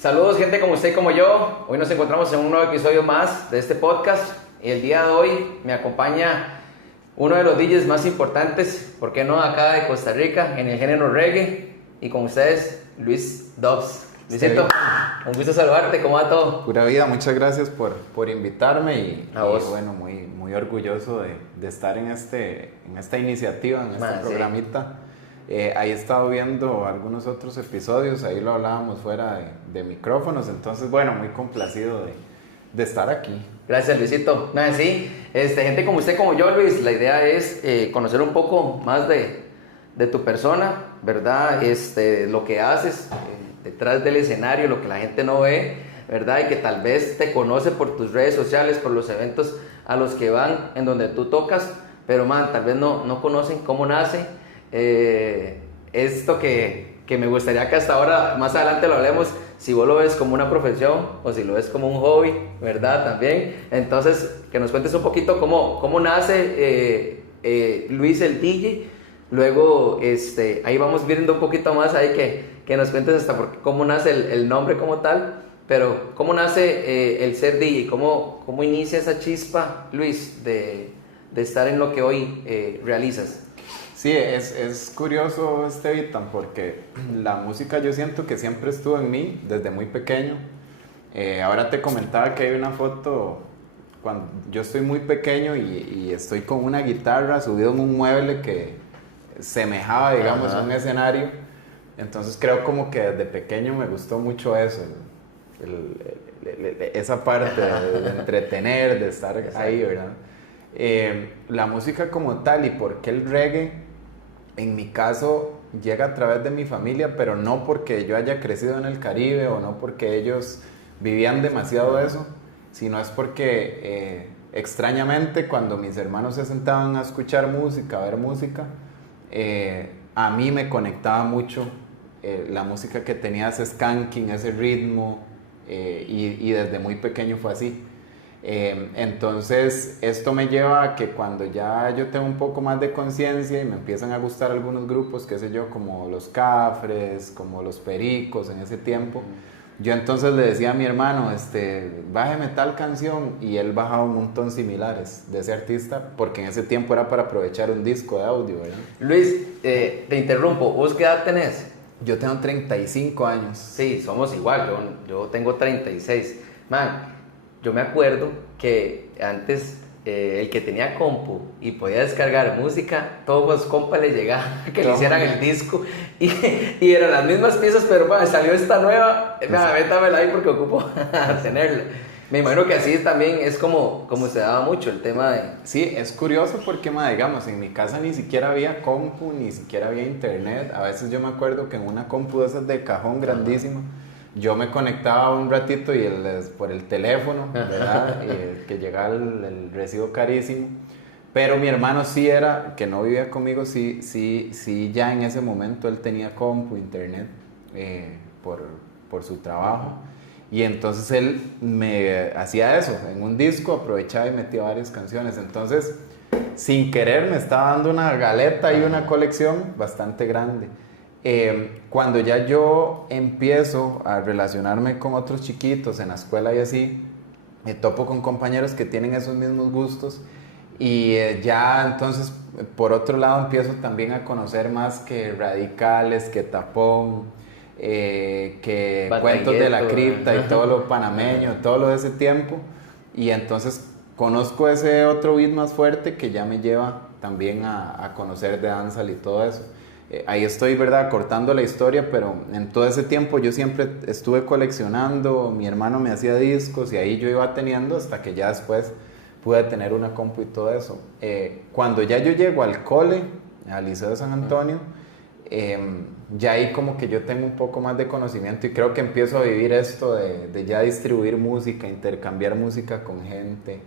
Saludos gente como usted y como yo. Hoy nos encontramos en un nuevo episodio más de este podcast. Y el día de hoy me acompaña uno de los DJs más importantes, ¿por qué no?, acá de Costa Rica, en el género reggae. Y con ustedes, Luis Dubs. Luisito, un gusto saludarte, ¿cómo va todo? Pura vida, muchas gracias por invitarme y vos. Bueno, muy orgulloso de estar en esta iniciativa, en este programita. Ahí he estado viendo algunos otros episodios, ahí lo hablábamos fuera de micrófonos, entonces bueno, muy complacido de estar aquí. Gracias, Luisito. No, sí, gente como usted, como yo, Luis, la idea es conocer un poco más de tu persona, ¿verdad? Lo que haces detrás del escenario, lo que la gente no ve, ¿verdad? Y que tal vez te conoce por tus redes sociales, por los eventos a los que van, en donde tú tocas, pero tal vez no conocen cómo nace esto que me gustaría que hasta ahora, más adelante lo hablemos, si vos lo ves como una profesión o si lo ves como un hobby, ¿verdad? También, entonces, que nos cuentes un poquito cómo nace Luis el DJ. Luego, ahí vamos viendo un poquito más ahí que nos cuentes hasta cómo nace el nombre como tal, pero cómo nace el ser DJ, cómo inicia esa chispa, Luis, de estar en lo que hoy realizas. Sí, es curioso, Vitan, porque la música yo siento que siempre estuvo en mí desde muy pequeño. Ahora te comentaba que hay una foto cuando yo estoy muy pequeño y estoy con una guitarra subido en un mueble que semejaba, digamos, un escenario. Entonces creo como que desde pequeño me gustó mucho eso, esa parte de entretener, de estar ahí, ¿verdad? La música como tal y por qué el reggae, en mi caso, llega a través de mi familia, pero no porque yo haya crecido en el Caribe o no porque ellos vivían demasiado eso, sino es porque extrañamente cuando mis hermanos se sentaban a escuchar música, a ver música, a mí me conectaba mucho la música que tenía ese skanking, ese ritmo, y desde muy pequeño fue así. Entonces esto me lleva a que cuando ya yo tengo un poco más de conciencia y me empiezan a gustar algunos grupos, qué sé yo, como los Cafres, como los Pericos en ese tiempo, yo entonces le decía a mi hermano, bájeme tal canción, y él bajaba un montón similares de ese artista, porque en ese tiempo era para aprovechar un disco de audio, ¿verdad? Luis, te interrumpo, ¿vos qué edad tenés? Yo tengo 35 años. Sí, somos igual, yo tengo 36. Yo me acuerdo que antes el que tenía compu y podía descargar música, todos los compas le llegaban que le hicieran el disco y eran las mismas piezas, pero salió esta nueva, métamela ahí porque ocupo tenerla. Me imagino que así también es como se daba mucho el tema de... Sí, es curioso porque, digamos, en mi casa ni siquiera había compu, ni siquiera había internet. A veces yo me acuerdo que en una compu de esas de cajón grandísimo, yo me conectaba un ratito y por el teléfono, ¿verdad? Que llegaba el recibo carísimo. Pero mi hermano sí era, que no vivía conmigo, sí ya en ese momento él tenía compu, internet, por su trabajo. Y entonces él me hacía eso, en un disco aprovechaba y metía varias canciones. Entonces, sin querer me estaba dando una galeta y una colección bastante grande. Cuando ya yo empiezo a relacionarme con otros chiquitos en la escuela y así, me topo con compañeros que tienen esos mismos gustos y ya entonces por otro lado empiezo también a conocer más que Radicales, que Tapón, que Batagueto, Cuentos de la Cripta y todo lo panameño, todo lo de ese tiempo, y entonces conozco ese otro beat más fuerte que ya me lleva también a conocer de dancehall y todo eso. Ahí estoy, ¿verdad?, cortando la historia, pero en todo ese tiempo yo siempre estuve coleccionando, mi hermano me hacía discos y ahí yo iba teniendo hasta que ya después pude tener una compu y todo eso. Cuando ya yo llego al cole, al Liceo de San Antonio, ya ahí como que yo tengo un poco más de conocimiento y creo que empiezo a vivir esto de ya distribuir música, intercambiar música con gente,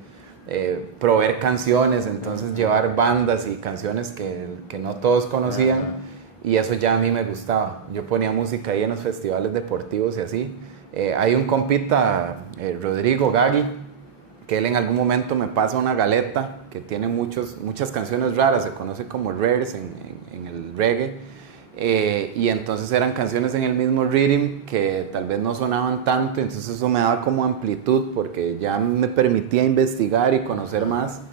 proveer canciones, entonces llevar bandas y canciones que no todos conocían. Y eso ya a mí me gustaba. Yo ponía música ahí en los festivales deportivos y así. Hay un compita, Rodrigo Gagui, que él en algún momento me pasa una galeta que tiene muchas canciones raras, se conoce como rares en el reggae. Y entonces eran canciones en el mismo rhythm que tal vez no sonaban tanto, entonces eso me daba como amplitud porque ya me permitía investigar y conocer más,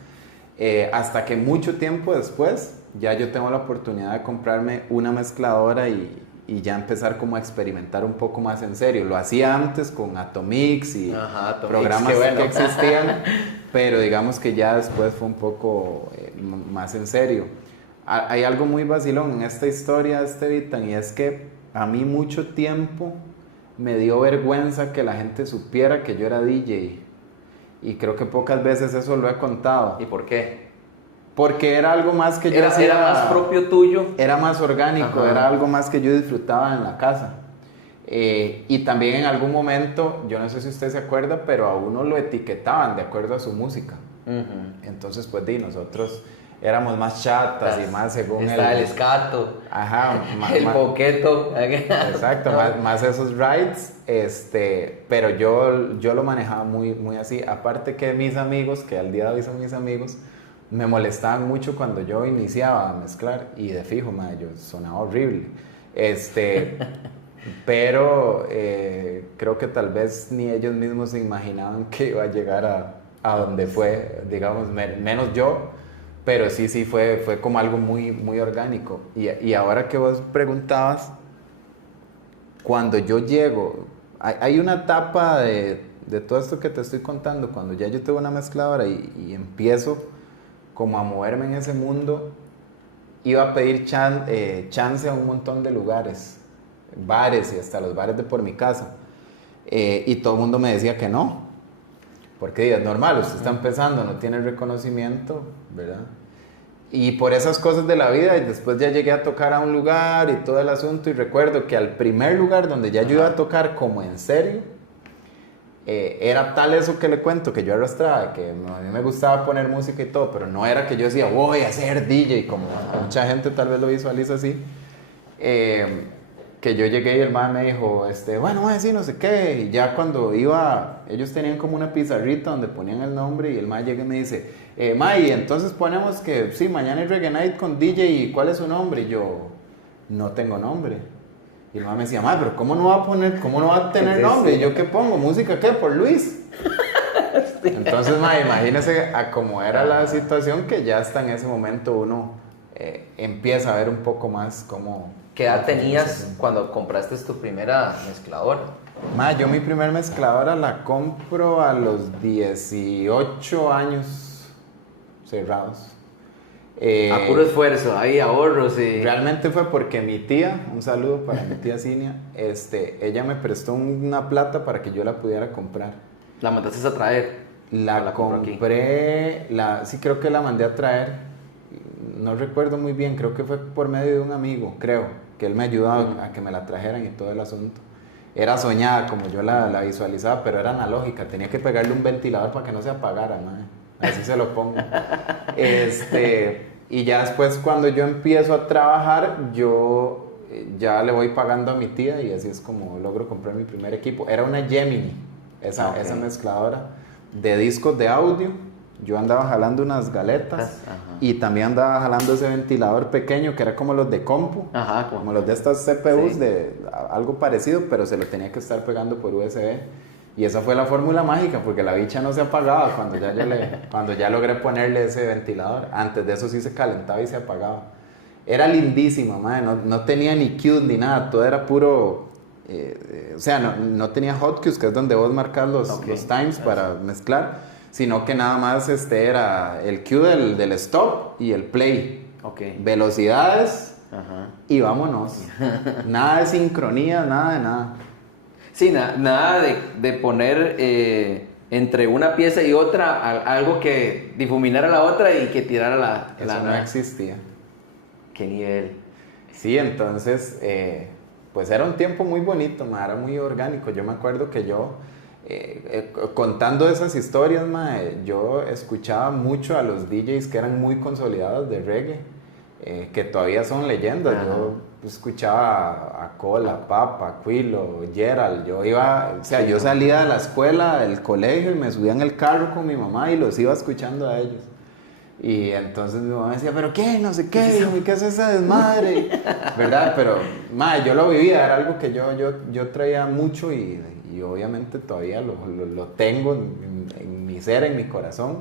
hasta que mucho tiempo después ya yo tengo la oportunidad de comprarme una mezcladora y ya empezar como a experimentar un poco más en serio. Lo hacía antes con Atomix y programas que existían, pero digamos que ya después fue un poco más en serio. Hay algo muy vacilón en esta historia, Estevitan, y es que a mí mucho tiempo me dio vergüenza que la gente supiera que yo era DJ. Y creo que pocas veces eso lo he contado. ¿Y por qué? Porque era algo más que yo hacía. Era más propio tuyo. Era más orgánico, era algo más que yo disfrutaba en la casa. Y también en algún momento, yo no sé si usted se acuerda, pero a uno lo etiquetaban de acuerdo a su música. Entonces, pues, nosotros éramos más chatas y más según el escato. Ajá. El poqueto. Exacto, más esos rides. Pero yo lo manejaba muy, muy así. Aparte que mis amigos, que al día de hoy son mis amigos, me molestaban mucho cuando yo iniciaba a mezclar. Y de fijo, yo sonaba horrible. Pero creo que tal vez ni ellos mismos se imaginaban que iba a llegar a donde fue, digamos, menos yo. Pero sí fue como algo muy, muy orgánico. Y ahora que vos preguntabas, cuando yo llego, hay una etapa de todo esto que te estoy contando, cuando ya yo tengo una mezcladora y empiezo como a moverme en ese mundo, iba a pedir chance a un montón de lugares, bares y hasta los bares de por mi casa. Y todo el mundo me decía que no. Porque es normal, usted está empezando, no tiene reconocimiento, ¿verdad? Y por esas cosas de la vida, y después ya llegué a tocar a un lugar y todo el asunto, y recuerdo que al primer lugar donde ya yo iba a tocar como en serio, era tal eso que le cuento, que yo arrastraba, que a mí me gustaba poner música y todo, pero no era que yo decía, voy a ser DJ, como mucha gente tal vez lo visualiza así. Que yo llegué y el man me dijo, bueno, voy a decir no sé qué, y ya cuando iba, ellos tenían como una pizarrita donde ponían el nombre, y el man llega y me dice, y entonces ponemos que, sí, mañana hay Reggae Night con DJ, ¿y cuál es su nombre? Y yo, no tengo nombre. Y el man me decía, pero ¿cómo no va a tener nombre? Y yo, ¿qué pongo? ¿Música qué? ¿Por Luis? Entonces, imagínese a cómo era la situación, que ya hasta en ese momento uno empieza a ver un poco más cómo... ¿Qué edad tenías cuando compraste tu primera mezcladora? Yo mi primer mezcladora la compro a los 18 años cerrados. A puro esfuerzo, ahí ahorros y... Realmente fue porque mi tía, un saludo para mi tía Cinia, ella me prestó una plata para que yo la pudiera comprar. ¿La mandaste a traer? La compré, sí creo que la mandé a traer. No recuerdo muy bien, creo que fue por medio de un amigo, creo, que él me ayudó a que me la trajeran y todo el asunto. Era soñada como yo la visualizaba, pero era analógica, tenía que pegarle un ventilador para que no se apagara, así se lo pongo. Y ya después cuando yo empiezo a trabajar, yo ya le voy pagando a mi tía y así es como logro comprar mi primer equipo. Era una Gemini, esa mezcladora de discos de audio. Yo andaba jalando unas galetas y también andaba jalando ese ventilador pequeño que era como los de compu, como los de estas CPUs, de algo parecido, pero se lo tenía que estar pegando por USB. Y esa fue la fórmula mágica, porque la bicha no se apagaba cuando ya logré ponerle ese ventilador. Antes de eso sí se calentaba y se apagaba. Era lindísima, no tenía ni cues ni nada, todo era puro... o sea, no tenía hot cues, que es donde vos marcas los times para mezclar, sino que nada más era el cue del stop y el play. Velocidades y vámonos. Nada de sincronía, nada de nada. Sí, nada de poner entre una pieza y otra algo que difuminara la otra y que tirara la Eso no existía. ¿Qué nivel? Sí, entonces, pues era un tiempo muy bonito, era muy orgánico. Yo me acuerdo que yo... contando esas historias, yo escuchaba mucho a los DJs que eran muy consolidados de reggae, que todavía son leyendas. Yo escuchaba a Cola, Papa, Quilo, Gerald. Yo salía de la escuela, del colegio, y me subía en el carro con mi mamá y los iba escuchando a ellos. Y entonces mi mamá decía, ¿pero qué? No sé qué, ¿y qué es esa desmadre? ¿Verdad? Pero, madre, yo lo vivía, era algo que yo traía mucho y obviamente todavía lo tengo en mi ser, en mi corazón.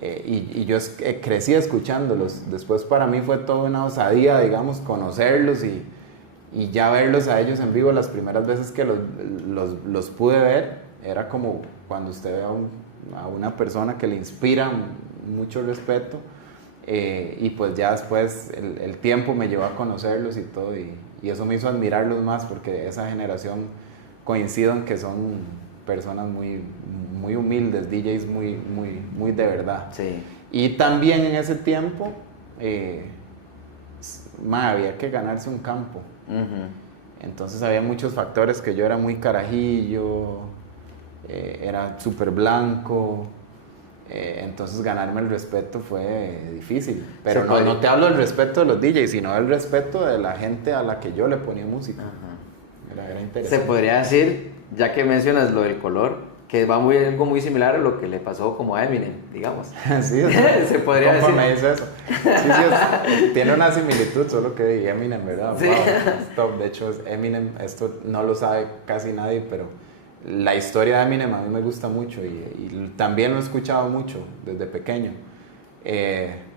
Y yo crecí escuchándolos. Después para mí fue toda una osadía, digamos, conocerlos y ya verlos a ellos en vivo. Las primeras veces que los pude ver, era como cuando usted ve a una persona que le inspira mucho respeto, y pues ya después el tiempo me llevó a conocerlos y todo, y eso me hizo admirarlos más, porque esa generación coincido en que son personas muy, muy humildes, DJs muy de verdad. Sí. Y también en ese tiempo había que ganarse un campo. Entonces había muchos factores, que yo era muy carajillo, era súper blanco, entonces ganarme el respeto fue difícil. Pero no te hablo del respeto de los DJs, sino del respeto de la gente a la que yo le ponía música. Era interesante. Se podría decir, ya que mencionas lo del color, que va algo muy similar a lo que le pasó como a Eminem, digamos. Sí, se podría decir. Me dice eso. Sí, tiene una similitud, solo que Eminem, ¿verdad? Sí. Wow, stop. De hecho, Eminem, esto no lo sabe casi nadie, pero la historia de Eminem a mí me gusta mucho y también lo he escuchado mucho desde pequeño.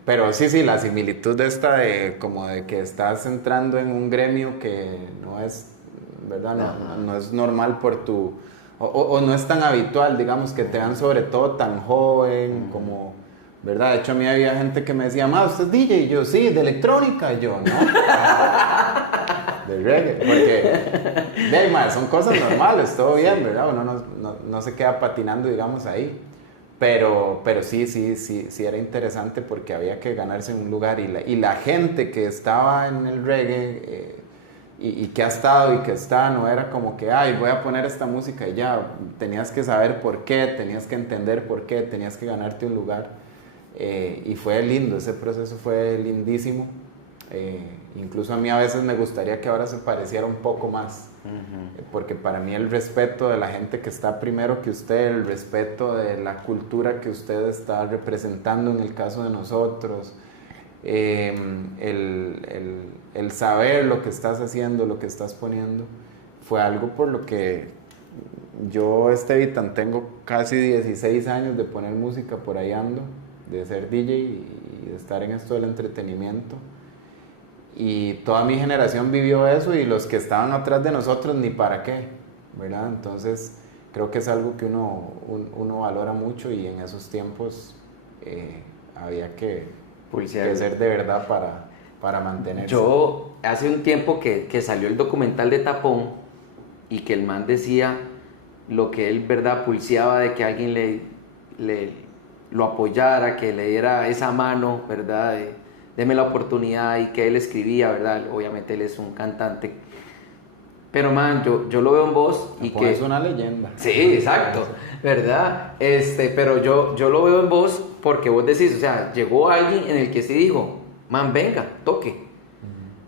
Pero sí, la similitud de esta como de que estás entrando en un gremio que no es, ¿verdad? No es normal por tu... O no es tan habitual, digamos, que te vean sobre todo tan joven como, ¿verdad? De hecho, a mí había gente que me decía, ¿usted es DJ? Y yo, sí, de electrónica. Y yo, no. De reggae. Porque, son cosas normales, todo bien, ¿verdad? Uno no se queda patinando, digamos, ahí. Pero sí era interesante, porque había que ganarse un lugar. Y la gente que estaba en el reggae... Y que ha estado y que está, no era como que, voy a poner esta música y ya, tenías que saber por qué, tenías que entender por qué, tenías que ganarte un lugar, y fue lindo, ese proceso fue lindísimo, incluso a mí a veces me gustaría que ahora se pareciera un poco más, porque para mí el respeto de la gente que está primero que usted, el respeto de la cultura que usted está representando en el caso de nosotros, el saber lo que estás haciendo, lo que estás poniendo, fue algo por lo que yo, Estevitan, tengo casi 16 años de poner música, por ahí ando, de ser DJ y de estar en esto del entretenimiento. Y toda mi generación vivió eso, y los que estaban atrás de nosotros ni para qué, ¿verdad? Entonces creo que es algo que uno valora mucho, y en esos tiempos había que ser de verdad para mantenerse. Yo, hace un tiempo que salió el documental de Tapón, y que el man decía lo que él, ¿verdad?, pulseaba de que alguien lo apoyara, que le diera esa mano, ¿verdad?, deme la oportunidad, y que él escribía, ¿verdad? Obviamente él es un cantante. Pero, man, yo lo veo en vos, y que... Es una leyenda. Sí, exacto, ¿verdad? Pero yo lo veo en vos porque vos decís, o sea, llegó alguien en el que sí dijo, man, venga, toque,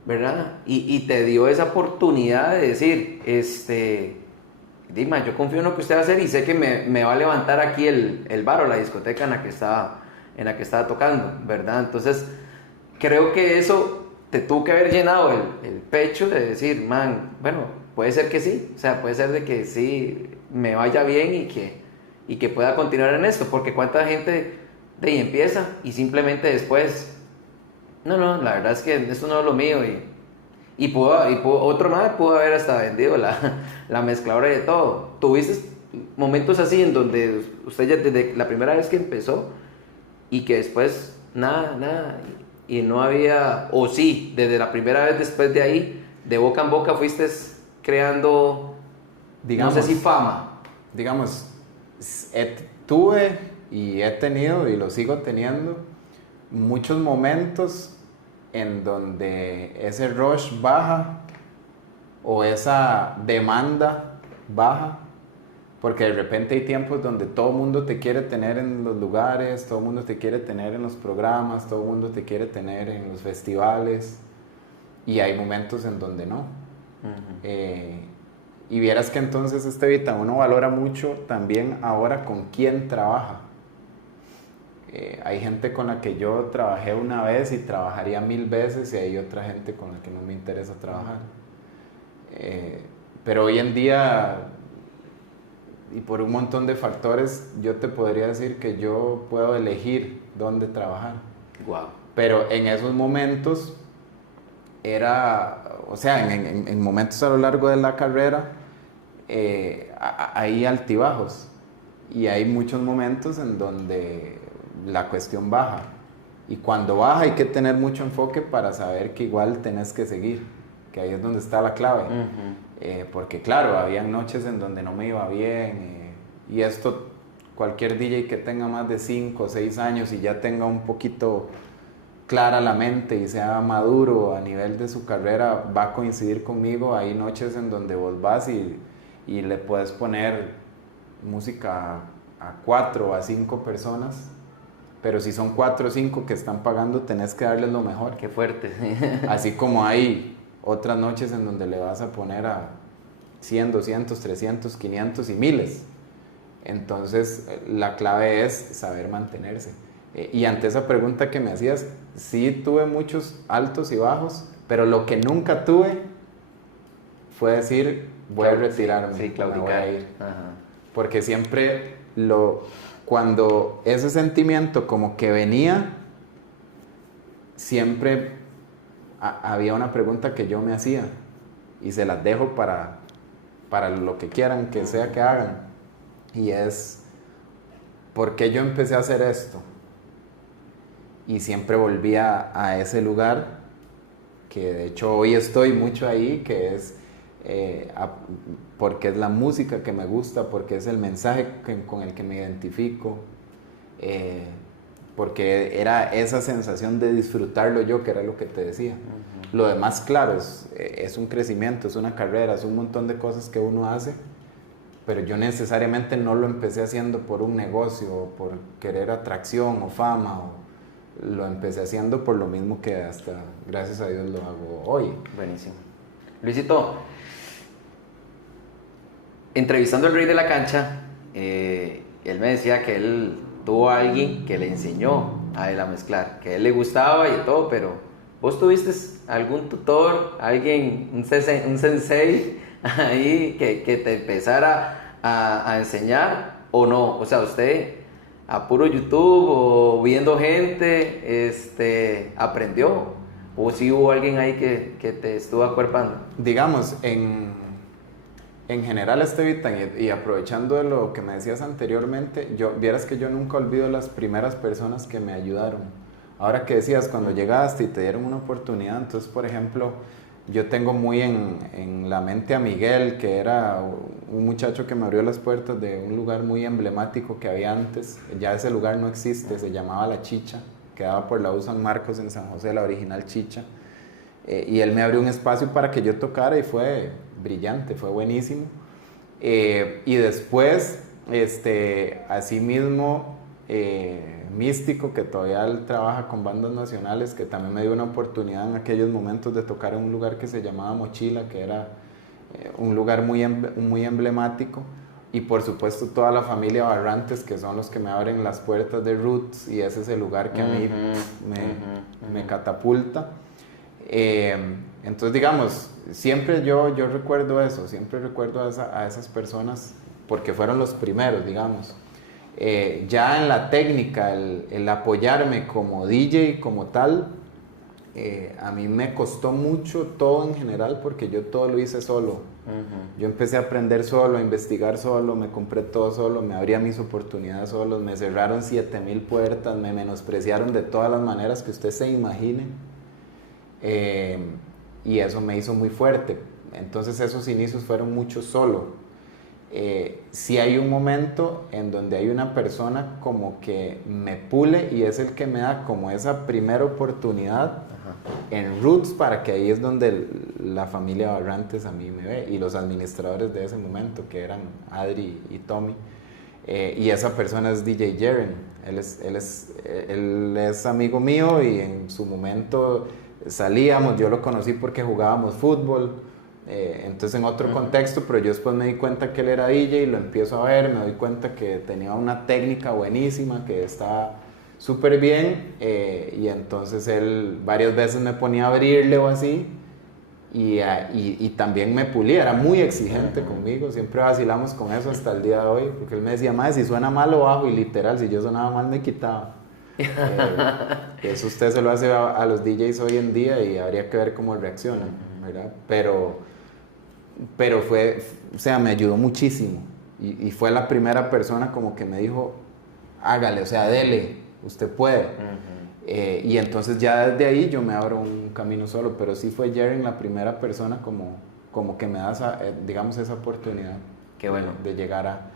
¿verdad? Y te dio esa oportunidad de decir, Dima, yo confío en lo que usted va a hacer, y sé que me va a levantar aquí el bar o la discoteca en la que estaba tocando, ¿verdad? Entonces, creo que eso te tuvo que haber llenado el pecho de decir, man, bueno, puede ser que sí, o sea, puede ser de que sí me vaya bien y que pueda continuar en esto, porque cuánta gente de ahí empieza y simplemente después, no, la verdad es que esto no es lo mío, y otro más pudo haber hasta vendido la mezcladora y de todo. ¿Tuviste momentos así en donde usted ya desde la primera vez que empezó y que después nada, y no había, o sí, desde la primera vez después de ahí, de boca en boca fuiste creando, digamos, no sé si fama? Digamos, tuve y he tenido y lo sigo teniendo muchos momentos en donde ese rush baja o esa demanda baja, porque de repente hay tiempos donde todo el mundo te quiere tener en los lugares, todo el mundo te quiere tener en los programas, todo el mundo te quiere tener en los festivales, y hay momentos en donde no. Y vieras que entonces, Estevitan, uno valora mucho también ahora con quién trabaja. Hay gente con la que yo trabajé una vez y trabajaría 1000 veces y hay otra gente con la que no me interesa trabajar. Pero hoy en día, y por un montón de factores, yo te podría decir que yo puedo elegir dónde trabajar. Wow. Pero en esos momentos era, o sea, en momentos a lo largo de la carrera, hay altibajos y hay muchos momentos en donde la cuestión baja. Y cuando baja hay que tener mucho enfoque para saber que igual tenés que seguir, que ahí es donde está la clave. Porque claro, había noches en donde no me iba bien y esto cualquier DJ que tenga más de 5 o 6 años y ya tenga un poquito clara la mente y sea maduro a nivel de su carrera va a coincidir conmigo. Hay noches en donde vos vas y le puedes poner música a 4 o a 5 personas, pero si son 4 o 5 que están pagando tenés que darles lo mejor. Qué fuerte. Así como hay otras noches en donde le vas a poner a 100, 200, 300, 500 y miles. Entonces la clave es saber mantenerse. Y ante esa pregunta que me hacías, sí tuve muchos altos y bajos, pero lo que nunca tuve fue decir voy a retirarme, sí, me voy a ir. Ajá. Porque siempre cuando ese sentimiento como que venía, siempre había una pregunta que yo me hacía y se las dejo para lo que quieran que sea que hagan, y es ¿por qué yo empecé a hacer esto? Y siempre volvía a ese lugar que de hecho hoy estoy mucho ahí, que es porque es la música que me gusta, porque es el mensaje con el que me identifico, porque era esa sensación de disfrutarlo yo, que era lo que te decía. Lo demás, claro, es un crecimiento, es una carrera, es un montón de cosas que uno hace, pero yo necesariamente no lo empecé haciendo por un negocio, o por querer atracción o fama, lo empecé haciendo por lo mismo que hasta, gracias a Dios, lo hago hoy. Buenísimo. Luisito, entrevistando al Rey de la Cancha, él me decía que él tuvo a alguien que le enseñó a él a mezclar, que a él le gustaba y todo, pero ¿vos tuviste algún tutor, alguien, un sensei ahí que te empezara a enseñar o no? O sea, usted a puro YouTube o viendo gente aprendió, o si hubo alguien ahí que te estuvo acuerpando. Digamos, en general, Estevitan, y aprovechando de lo que me decías anteriormente, vieras que yo nunca olvido las primeras personas que me ayudaron. Ahora que decías, cuando llegaste y te dieron una oportunidad, entonces, por ejemplo, yo tengo muy en la mente a Miguel, que era un muchacho que me abrió las puertas de un lugar muy emblemático que había antes. Ya ese lugar no existe, se llamaba La Chicha, quedaba por la U San Marcos en San José, la original Chicha. Y él me abrió un espacio para que yo tocara y fue brillante, fue buenísimo. Y después, así mismo, Místico, que todavía él trabaja con bandas nacionales, que también me dio una oportunidad en aquellos momentos de tocar en un lugar que se llamaba Mochila, que era un lugar muy emblemático. Y por supuesto toda la familia Barrantes, que son los que me abren las puertas de Roots, y ese es el lugar que a mí me catapulta. Entonces, digamos, siempre yo recuerdo eso, siempre recuerdo a esas personas porque fueron los primeros, digamos. Ya en la técnica, el apoyarme como DJ, como tal, a mí me costó mucho todo en general porque yo todo lo hice solo. Yo empecé a aprender solo, a investigar solo, me compré todo solo, me abría mis oportunidades solo, me cerraron 7000 puertas, me menospreciaron de todas las maneras que usted se imagine. Y eso me hizo muy fuerte. Entonces esos inicios fueron mucho solo. Sí hay un momento en donde hay una persona como que me pule y es el que me da como esa primera oportunidad en Roots, para que ahí es donde la familia Barrantes a mí me ve, y los administradores de ese momento, que eran Adri y Tommy. Y esa persona es DJ Jeren. Él es amigo mío y en su momento salíamos, yo lo conocí porque jugábamos fútbol, entonces en otro contexto, pero yo después me di cuenta que él era DJ y lo empiezo a ver, me doy cuenta que tenía una técnica buenísima, que estaba súper bien, y entonces él varias veces me ponía a abrirle o así, y también me pulía, era muy exigente conmigo, siempre vacilamos con eso hasta el día de hoy, porque él me decía, madre, si suena mal lo bajo, y literal, si yo sonaba mal me quitaba. Eso usted se lo hace a los DJs hoy en día y habría que ver cómo reaccionan, ¿verdad? Pero fue, o sea, me ayudó muchísimo, y fue la primera persona como que me dijo, hágale, o sea, dele, usted puede. Y entonces ya desde ahí yo me abro un camino solo, pero sí fue Jaren la primera persona como que me da esa, digamos, esa oportunidad. Qué bueno. De llegar a...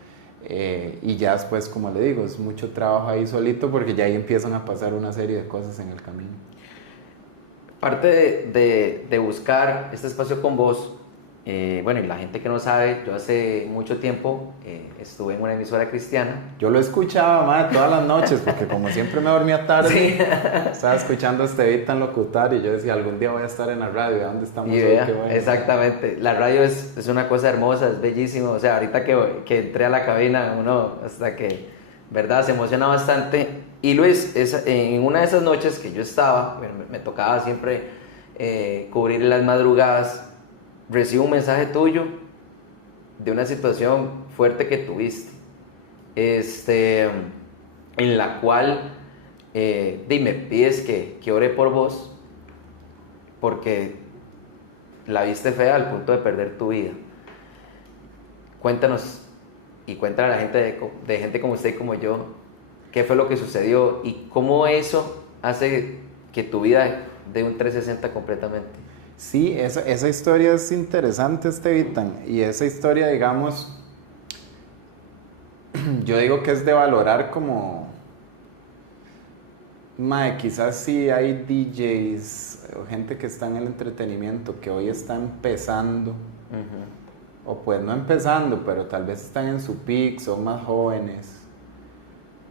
y ya después, como le digo, es mucho trabajo ahí solito porque ya ahí empiezan a pasar una serie de cosas en el camino. Parte de buscar este espacio con vos, bueno, y la gente que no sabe, yo hace mucho tiempo estuve en una emisora cristiana. Yo lo escuchaba, madre, todas las noches, porque como siempre me dormía tarde, sí. Estaba escuchando a Estevitan locutar y yo decía, algún día voy a estar en la radio, ¿dónde estamos hoy? Qué bueno. Exactamente, la radio es una cosa hermosa, es bellísimo, o sea, ahorita que entré a la cabina, uno hasta que, verdad, se emociona bastante. Y Luis, en una de esas noches que yo estaba, me tocaba siempre cubrir las madrugadas, recibo un mensaje tuyo de una situación fuerte que tuviste, en la cual me pides que ore por vos porque la viste fea al punto de perder tu vida. Cuéntanos y cuéntale a la gente de gente como usted y como yo qué fue lo que sucedió y cómo eso hace que tu vida dé un 360 completamente. Sí, esa historia es interesante, Estevitan, y esa historia, digamos, yo digo que es de valorar como, quizás sí hay DJs o gente que está en el entretenimiento que hoy está empezando, o pues no empezando, pero tal vez están en su peak, son más jóvenes.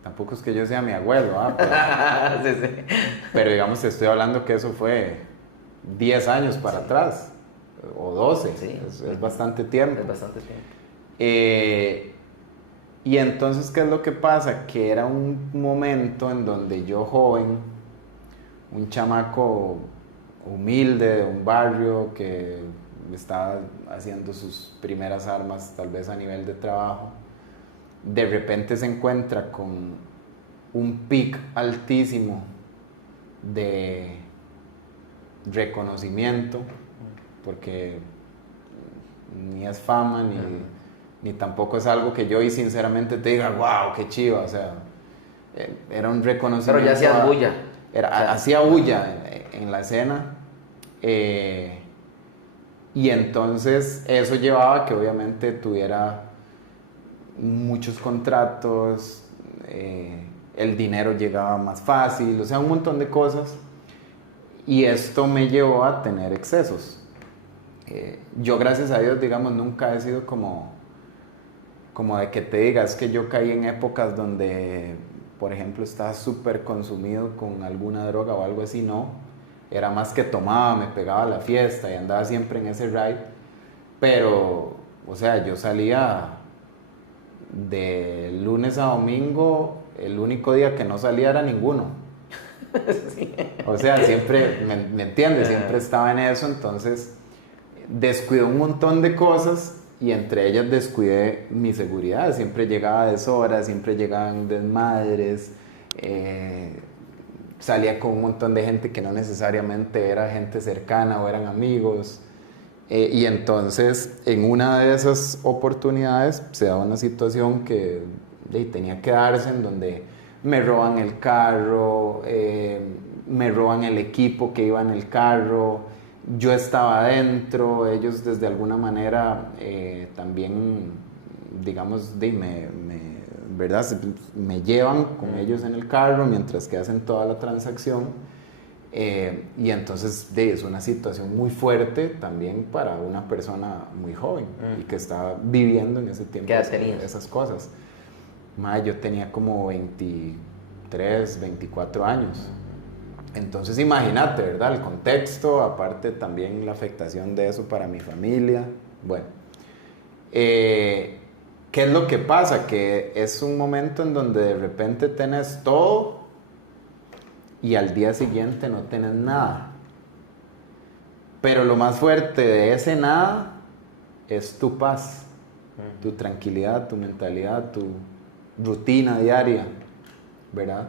Tampoco es que yo sea mi abuelo, pero, sí. Pero digamos, te estoy hablando que eso fue 10 años para atrás, o 12, sí. Es bastante tiempo. Es bastante tiempo. Y entonces, ¿qué es lo que pasa? Que era un momento en donde yo joven, un chamaco humilde de un barrio que estaba haciendo sus primeras armas, tal vez a nivel de trabajo, de repente se encuentra con un pic altísimo de reconocimiento, porque ni es fama, ni tampoco es algo que yo y sinceramente te diga, wow, qué chiva, o sea, era un reconocimiento. Pero ya hacías bulla. Hacía bulla en la escena, y entonces eso llevaba a que obviamente tuviera muchos contratos, el dinero llegaba más fácil, o sea, un montón de cosas. Y esto me llevó a tener excesos. Yo, gracias a Dios, digamos, nunca he sido como de que te digas que yo caí en épocas donde, por ejemplo, estaba súper consumido con alguna droga o algo así, no. Era más que tomaba, me pegaba a la fiesta y andaba siempre en ese ride. Pero, o sea, yo salía de lunes a domingo, el único día que no salía era ninguno. Sí. O sea, siempre, ¿me entiendes? Siempre estaba en eso, entonces descuidé un montón de cosas y entre ellas descuidé mi seguridad. Siempre llegaba a deshoras, siempre llegaban desmadres, salía con un montón de gente que no necesariamente era gente cercana o eran amigos. Y entonces, en una de esas oportunidades se daba una situación que tenía que darse, en donde me roban el carro, me roban el equipo que iba en el carro, yo estaba adentro, ellos desde alguna manera también, digamos, ¿verdad? Me llevan con ellos en el carro mientras que hacen toda la transacción, y entonces es una situación muy fuerte también para una persona muy joven y que estaba viviendo en ese tiempo esas cosas. Yo tenía como 23, 24 años. Entonces imagínate, ¿verdad? El contexto, aparte también la afectación de eso para mi familia. Bueno, ¿qué es lo que pasa? Que es un momento en donde de repente tenés todo y al día siguiente no tenés nada. Pero lo más fuerte de ese nada es tu paz, tu tranquilidad, tu mentalidad, tu rutina diaria, ¿verdad?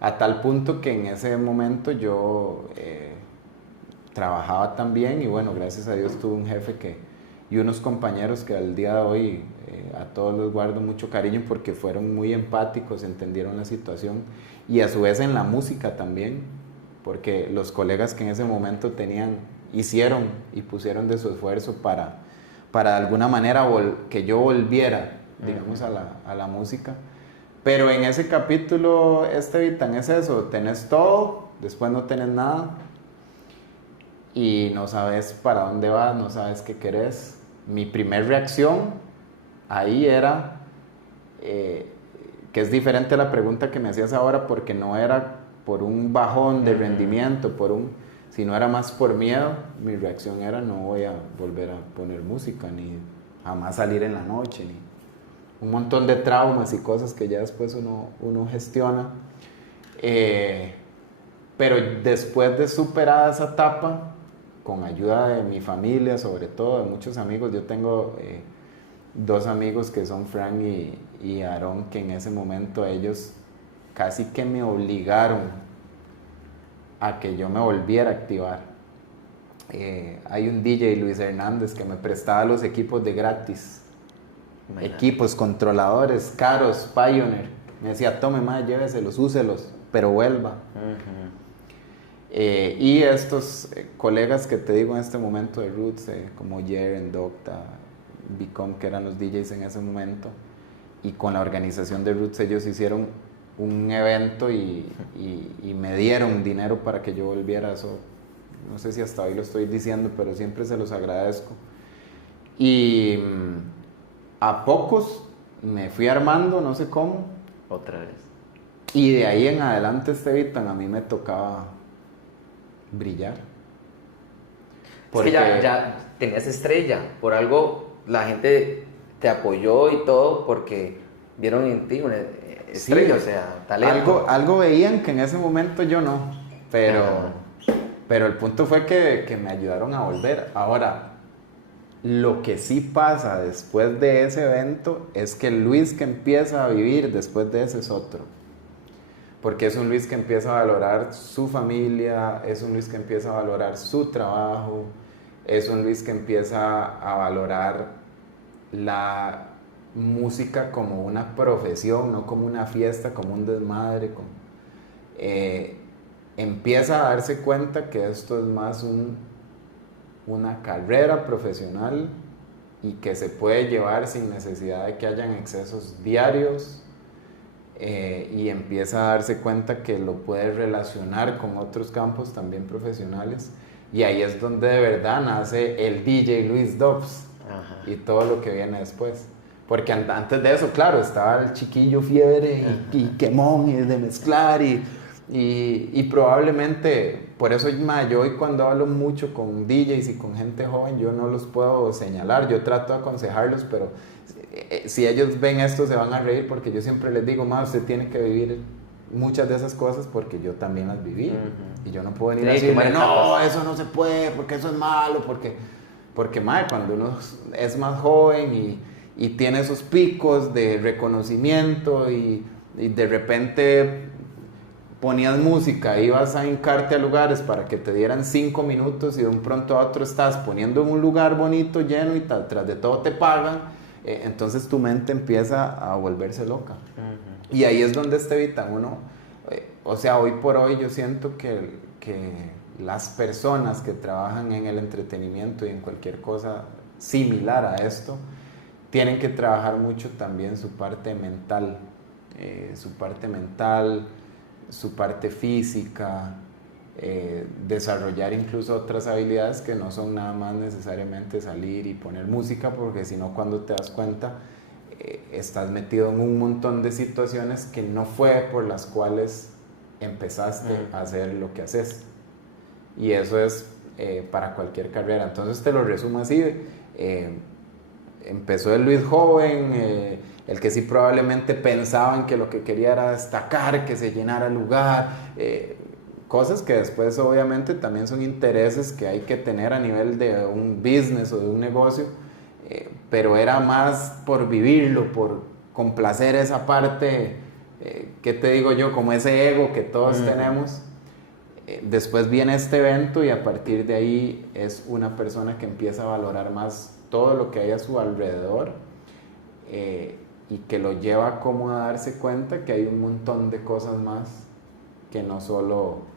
A tal punto que en ese momento yo trabajaba también y bueno, gracias a Dios tuve un jefe y unos compañeros que al día de hoy a todos les guardo mucho cariño porque fueron muy empáticos, entendieron la situación y a su vez en la música también, porque los colegas que en ese momento hicieron y pusieron de su esfuerzo para de alguna manera que yo volviera, digamos, a la música. Pero en ese capítulo, Vitan, es eso, tenés todo, después no tenés nada y no sabes para dónde vas, no sabes qué querés. Mi primer reacción ahí era, que es diferente a la pregunta que me hacías ahora, porque no era por un bajón de rendimiento, sino era más por miedo. Mi reacción era: no voy a volver a poner música, ni jamás salir en la noche, ni un montón de traumas y cosas que ya después uno gestiona. Pero después de superada esa etapa, con ayuda de mi familia, sobre todo, de muchos amigos, yo tengo 2 amigos que son Frank y Aarón, que en ese momento ellos casi que me obligaron a que yo me volviera a activar. Hay un DJ, Luis Hernández, que me prestaba los equipos de gratis. Imagínate. Equipos, controladores, caros, Pioneer. Me decía: tome más, lléveselos, úselos, pero vuelva. Y estos colegas que te digo en este momento de Roots, como Jaren, Docta, Bicom, que eran los DJs en ese momento, y con la organización de Roots ellos hicieron un evento y me dieron dinero para que yo volviera. Eso no sé si hasta hoy lo estoy diciendo, pero siempre se los agradezco. Y a pocos me fui armando, no sé cómo. Otra vez. Y de ahí en adelante, Vitan, a mí me tocaba brillar. Porque es que ya tenías estrella, por algo la gente te apoyó y todo, porque vieron en ti una estrella, sí, o sea, talento. Algo veían que en ese momento yo no, pero el punto fue que me ayudaron a volver. Ahora, lo que sí pasa después de ese evento es que el Luis que empieza a vivir después de ese es otro. Porque es un Luis que empieza a valorar su familia, es un Luis que empieza a valorar su trabajo, es un Luis que empieza a valorar la música como una profesión, no como una fiesta, como un desmadre. Empieza a darse cuenta que esto es más una carrera profesional y que se puede llevar sin necesidad de que hayan excesos diarios. Y empieza a darse cuenta que lo puede relacionar con otros campos también profesionales, y ahí es donde de verdad nace el DJ Luis Dobbs. Ajá. Y todo lo que viene después, porque antes de eso, claro, estaba el chiquillo fiebre y quemón y de mezclar y probablemente por eso yo hoy cuando hablo mucho con DJs y con gente joven, yo no los puedo señalar, yo trato de aconsejarlos, pero si ellos ven esto se van a reír, porque yo siempre les digo: usted tiene que vivir muchas de esas cosas, porque yo también las viví. Y yo no puedo venir a decirme: no, eso no se puede, porque eso es malo, porque cuando uno es más joven y tiene esos picos de reconocimiento y de repente ponías música, ibas a hincarte a lugares para que te dieran 5 minutos y de un pronto a otro estás poniendo en un lugar bonito, lleno, y tras de todo te pagan, entonces tu mente empieza a volverse loca. Y ahí es donde Vitan, uno, o sea, hoy por hoy yo siento que las personas que trabajan en el entretenimiento y en cualquier cosa similar a esto, tienen que trabajar mucho también su parte mental, su parte física, desarrollar incluso otras habilidades que no son nada más necesariamente salir y poner música, porque si no, cuando te das cuenta, estás metido en un montón de situaciones que no fue por las cuales empezaste a hacer lo que haces. Y eso es para cualquier carrera. Entonces te lo resumo así: empezó el Luis joven, el que sí probablemente pensaban que lo que quería era destacar, que se llenara el lugar, cosas que después obviamente también son intereses que hay que tener a nivel de un business o de un negocio, pero era más por vivirlo, por complacer esa parte, ¿qué te digo yo? Como ese ego que todos tenemos. Después viene este evento y a partir de ahí es una persona que empieza a valorar más todo lo que hay a su alrededor, y que lo lleva como a darse cuenta que hay un montón de cosas más que no solo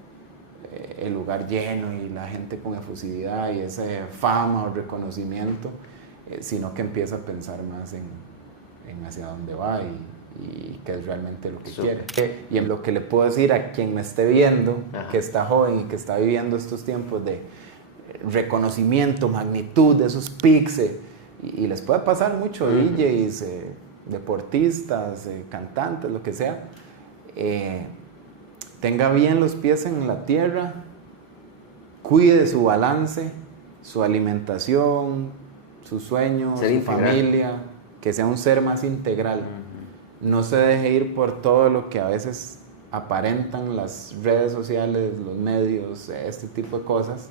el lugar lleno y la gente con efusividad y esa fama o reconocimiento, sino que empieza a pensar más en hacia dónde va y qué es realmente lo que quiere. Y en lo que le puedo decir a quien me esté viendo, que está joven y que está viviendo estos tiempos de reconocimiento, magnitud, de esos pics, y les puede pasar mucho, DJs, deportistas, cantantes, lo que sea, tenga bien los pies en la tierra, cuide su balance, su alimentación, sus sueños, su familia, que sea un ser más integral. No se deje ir por todo lo que a veces aparentan las redes sociales, los medios, este tipo de cosas,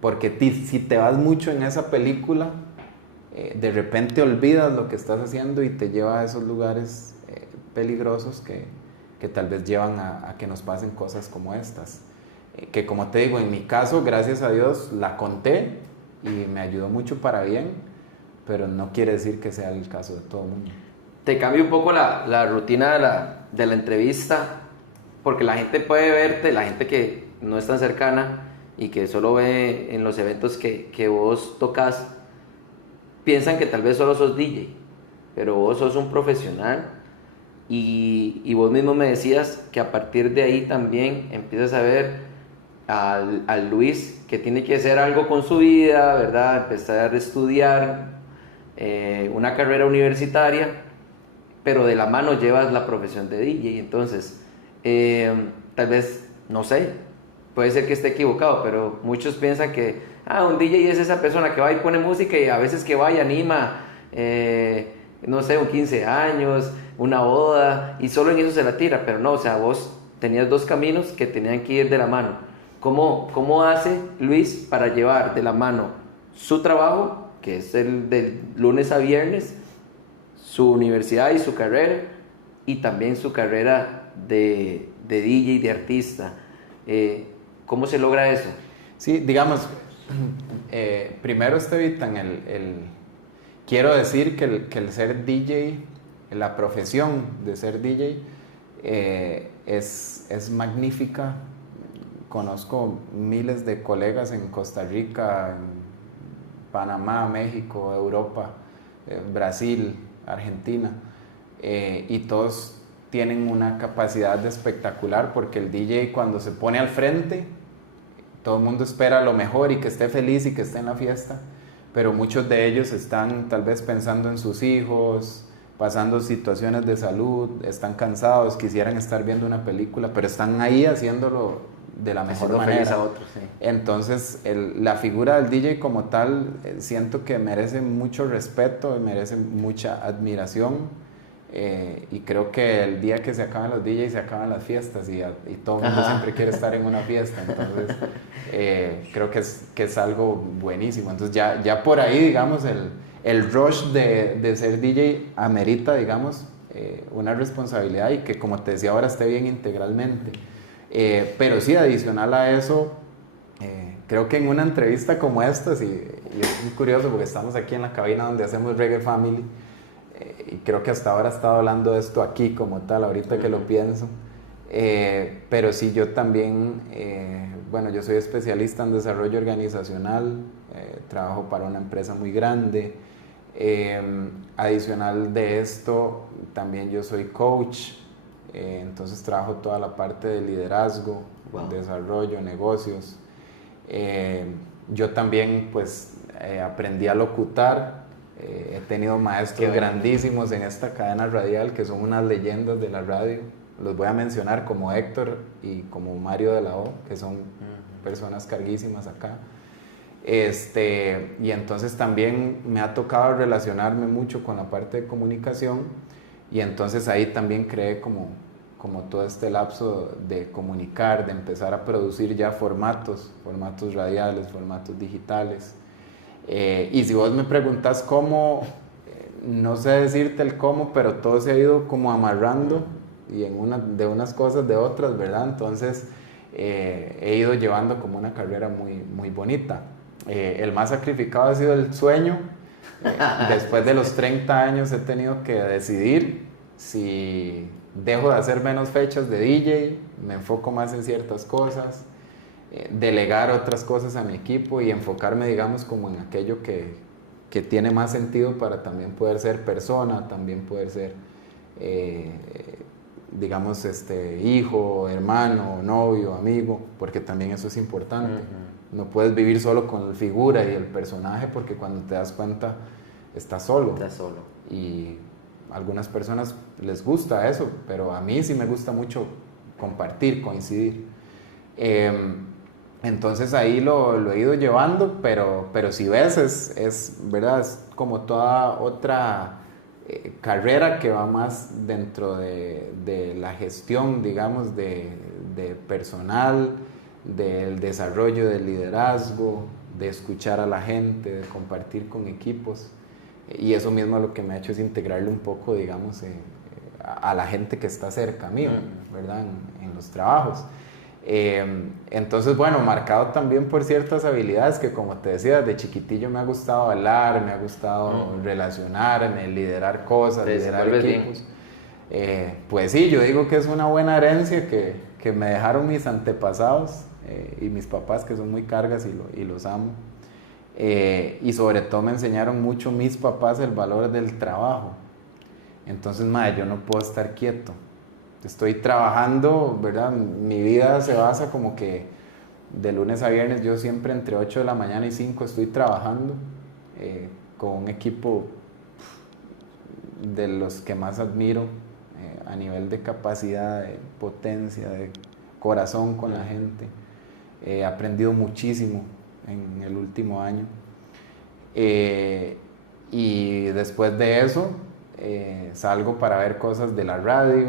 porque si te vas mucho en esa película, de repente olvidas lo que estás haciendo y te lleva a esos lugares peligrosos que tal vez llevan a que nos pasen cosas como estas. Que como te digo, en mi caso, gracias a Dios, la conté y me ayudó mucho para bien, pero no quiere decir que sea el caso de todo el mundo. Te cambia un poco la rutina de la entrevista, porque la gente puede verte, la gente que no es tan cercana y que solo ve en los eventos que vos tocas, piensan que tal vez solo sos DJ, pero vos sos un profesional y vos mismo me decías que a partir de ahí también empiezas a ver al Luis que tiene que hacer algo con su vida, ¿verdad? Empezar a estudiar una carrera universitaria, pero de la mano llevas la profesión de DJ. Entonces, tal vez, no sé, puede ser que esté equivocado, pero muchos piensan que un DJ es esa persona que va y pone música y a veces que va y anima, no sé, un 15 años, una boda, y solo en eso se la tira. Pero no, o sea, vos tenías dos caminos que tenían que ir de la mano. ¿Cómo hace Luis para llevar de la mano su trabajo, que es el del lunes a viernes, su universidad y su carrera, y también su carrera de DJ, de artista? ¿Cómo se logra eso? Sí, digamos, primero, Estevitan, quiero decir que el ser DJ, la profesión de ser DJ, es magnífica. Conozco miles de colegas en Costa Rica, en Panamá, México, Europa, Brasil, Argentina, y todos tienen una capacidad espectacular, porque el DJ cuando se pone al frente, todo el mundo espera lo mejor y que esté feliz y que esté en la fiesta, pero muchos de ellos están tal vez pensando en sus hijos, pasando situaciones de salud, están cansados, quisieran estar viendo una película, pero están ahí haciéndolo de la mejor manera. A otros, sí. Entonces, la figura del DJ como tal, siento que merece mucho respeto, merece mucha admiración. Y creo que el día que se acaban los DJs se acaban las fiestas y todo el mundo siempre quiere estar en una fiesta. Entonces, creo que es algo buenísimo. Entonces, ya por ahí, digamos, el rush de ser DJ amerita, digamos, una responsabilidad y que, como te decía ahora, esté bien integralmente. Pero sí, adicional a eso, creo que en una entrevista como esta, y es muy curioso porque estamos aquí en la cabina donde hacemos Reggae Family, y creo que hasta ahora he estado hablando de esto aquí como tal, ahorita que lo pienso, pero sí, yo también, bueno, yo soy especialista en desarrollo organizacional, trabajo para una empresa muy grande. Adicional de esto, también yo soy coach, entonces trabajo toda la parte de liderazgo, desarrollo, negocios. Yo también pues aprendí a locutar, he tenido maestros grandísimos en esta cadena radial que son unas leyendas de la radio. Los voy a mencionar como Héctor y como Mario de la O, que son personas carguísimas acá. Y entonces también me ha tocado relacionarme mucho con la parte de comunicación, y entonces ahí también creé como como todo este lapso de comunicar, de empezar a producir ya formatos radiales, formatos digitales. Y si vos me preguntas cómo, no sé decirte el cómo, pero todo se ha ido como amarrando y de unas cosas de otras, ¿verdad? Entonces he ido llevando como una carrera muy, muy bonita. El más sacrificado ha sido el sueño. Después de los 30 años he tenido que decidir si dejo de hacer menos fechas de DJ, me enfoco más en ciertas cosas, delegar otras cosas a mi equipo y enfocarme, digamos, como en aquello que tiene más sentido para también poder ser persona, también poder ser, digamos, hijo, hermano, novio, amigo, porque también eso es importante. No puedes vivir solo con la figura y el personaje porque cuando te das cuenta estás solo. Estás solo. Y a algunas personas les gusta eso, pero a mí sí me gusta mucho compartir, coincidir. Entonces ahí lo he ido llevando, pero si ves, ¿verdad? Es como toda otra carrera que va más dentro de la gestión, digamos, de personal, del desarrollo del liderazgo, de escuchar a la gente, de compartir con equipos. Y eso mismo lo que me ha hecho es integrarle un poco, digamos, a la gente que está cerca mío, ¿verdad? En los trabajos. Entonces, bueno, marcado también por ciertas habilidades que, como te decía, desde chiquitillo me ha gustado hablar, me ha gustado relacionarme, liderar cosas, liderar equipos. Pues sí, yo digo que es una buena herencia que me dejaron mis antepasados y mis papás, que son muy cargas y los amo. Y sobre todo me enseñaron mucho mis papás el valor del trabajo. Entonces, madre, yo no puedo estar quieto. Estoy trabajando, ¿verdad? Mi vida se basa como que de lunes a viernes yo siempre entre 8 de la mañana y 5 estoy trabajando con un equipo de los que más admiro a nivel de capacidad, de potencia, de corazón con la gente. He aprendido muchísimo en el último año. Y después de eso salgo para ver cosas de la radio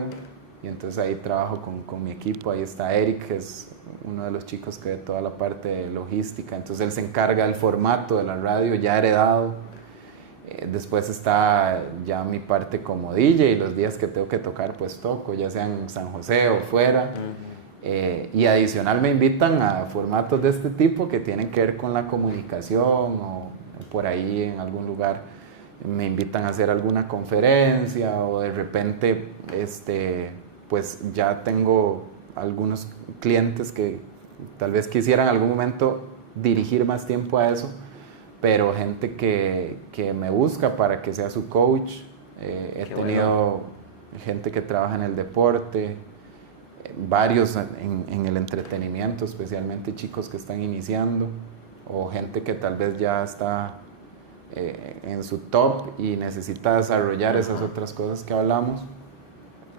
y entonces ahí trabajo con mi equipo. Ahí está Eric, que es uno de los chicos que ve toda la parte de logística, entonces él se encarga del formato de la radio ya heredado. Después está ya mi parte como DJ, los días que tengo que tocar pues toco, ya sea en San José o fuera. Y adicional me invitan a formatos de este tipo que tienen que ver con la comunicación o por ahí en algún lugar me invitan a hacer alguna conferencia o de repente pues ya tengo algunos clientes que tal vez quisieran en algún momento dirigir más tiempo a eso, pero gente que me busca para que sea su coach. He tenido gente que trabaja en el deporte, varios en el entretenimiento, especialmente chicos que están iniciando, o gente que tal vez ya está en su top y necesita desarrollar esas otras cosas que hablamos.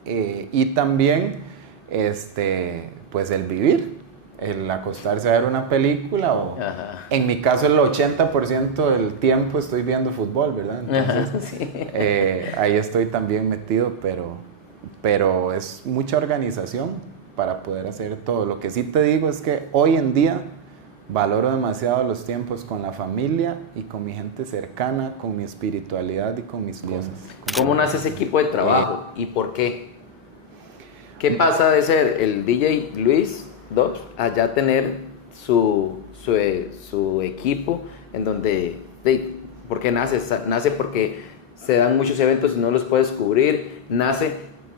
Y también pues el vivir, el acostarse a ver una película o en mi caso el 80% del tiempo estoy viendo fútbol, ¿verdad? Entonces, sí. Ahí estoy también metido, pero es mucha organización para poder hacer todo. Lo que sí te digo es que hoy en día valoro demasiado los tiempos con la familia y con mi gente cercana, con mi espiritualidad y con mis cosas. ¿Cómo nace ese equipo de trabajo y por qué? ¿Qué pasa de ser el DJ Luis Dobbs a ya tener su equipo en donde... ¿Por qué nace? Nace porque se dan muchos eventos y no los puedes cubrir. Nace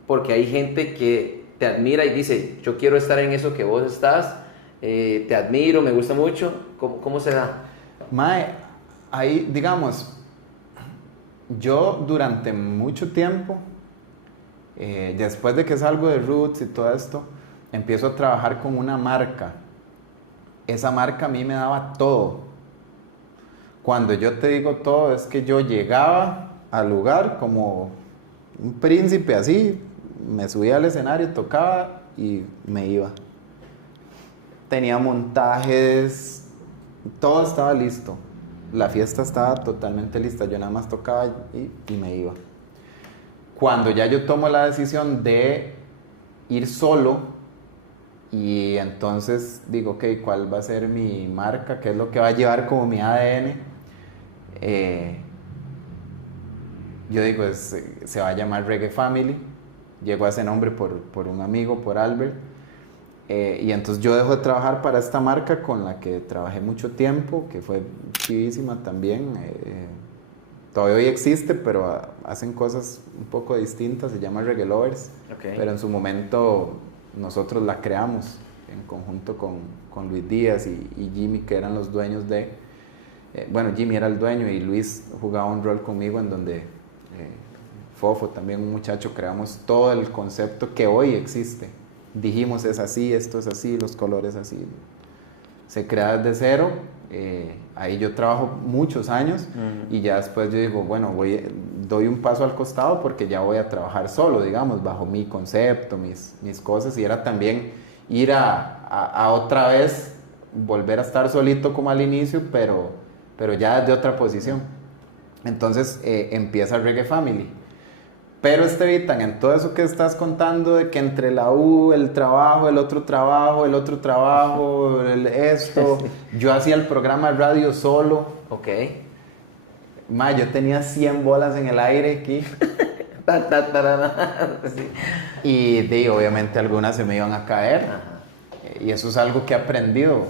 porque hay gente que te admira y dice, yo quiero estar en eso que vos estás. Te admiro, me gusta mucho. ¿Cómo se da? Mae, ahí, digamos, yo durante mucho tiempo, después de que salgo de Roots y todo esto, empiezo a trabajar con una marca. Esa marca a mí me daba todo. Cuando yo te digo todo, es que yo llegaba al lugar como un príncipe así, me subía al escenario, tocaba y me iba. Tenía montajes, todo estaba listo. La fiesta estaba totalmente lista, yo nada más tocaba y me iba. Cuando ya yo tomo la decisión de ir solo y entonces digo, ok, ¿cuál va a ser mi marca? ¿Qué es lo que va a llevar como mi ADN? Yo digo, se va a llamar Reggae Family. Llegó a ese nombre por un amigo, por Albert. Y entonces yo dejo de trabajar para esta marca con la que trabajé mucho tiempo, que fue chivísima también. Todavía hoy existe, pero hacen cosas un poco distintas, se llama Reggae Lovers. Okay. Pero en su momento nosotros la creamos en conjunto con Luis Díaz y Jimmy, que eran los dueños de... bueno, Jimmy era el dueño y Luis jugaba un rol conmigo en donde Fofo, también un muchacho, creamos todo el concepto que hoy existe. Dijimos, es así, esto es así, los colores así. Se crea desde cero. Ahí yo trabajo muchos años y ya después yo digo, bueno, doy un paso al costado porque ya voy a trabajar solo, digamos, bajo mi concepto, mis cosas. Y era también ir a otra vez, volver a estar solito como al inicio, pero ya desde otra posición. Entonces empieza Reggae Family. Pero Estevitan, en todo eso que estás contando de que entre la U, el trabajo, el otro trabajo, esto, yo hacía el programa de radio solo. Ok. Yo tenía 100 bolas en el aire aquí. Sí. Y obviamente algunas se me iban a caer. Ajá. Y eso es algo que he aprendido.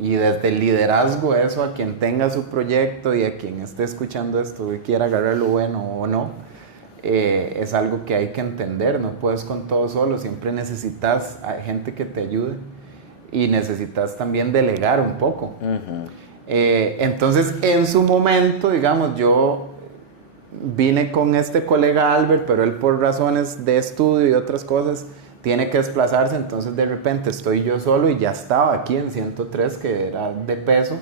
Y desde el liderazgo, eso, a quien tenga su proyecto y a quien esté escuchando esto y quiera agarrar lo bueno o no. Es algo que hay que entender, no puedes con todo solo, siempre necesitas a gente que te ayude y necesitas también delegar un poco. Entonces, en su momento, digamos, yo vine con este colega Albert, pero él por razones de estudio y otras cosas tiene que desplazarse, entonces de repente estoy yo solo y ya estaba aquí en 103, que era de peso.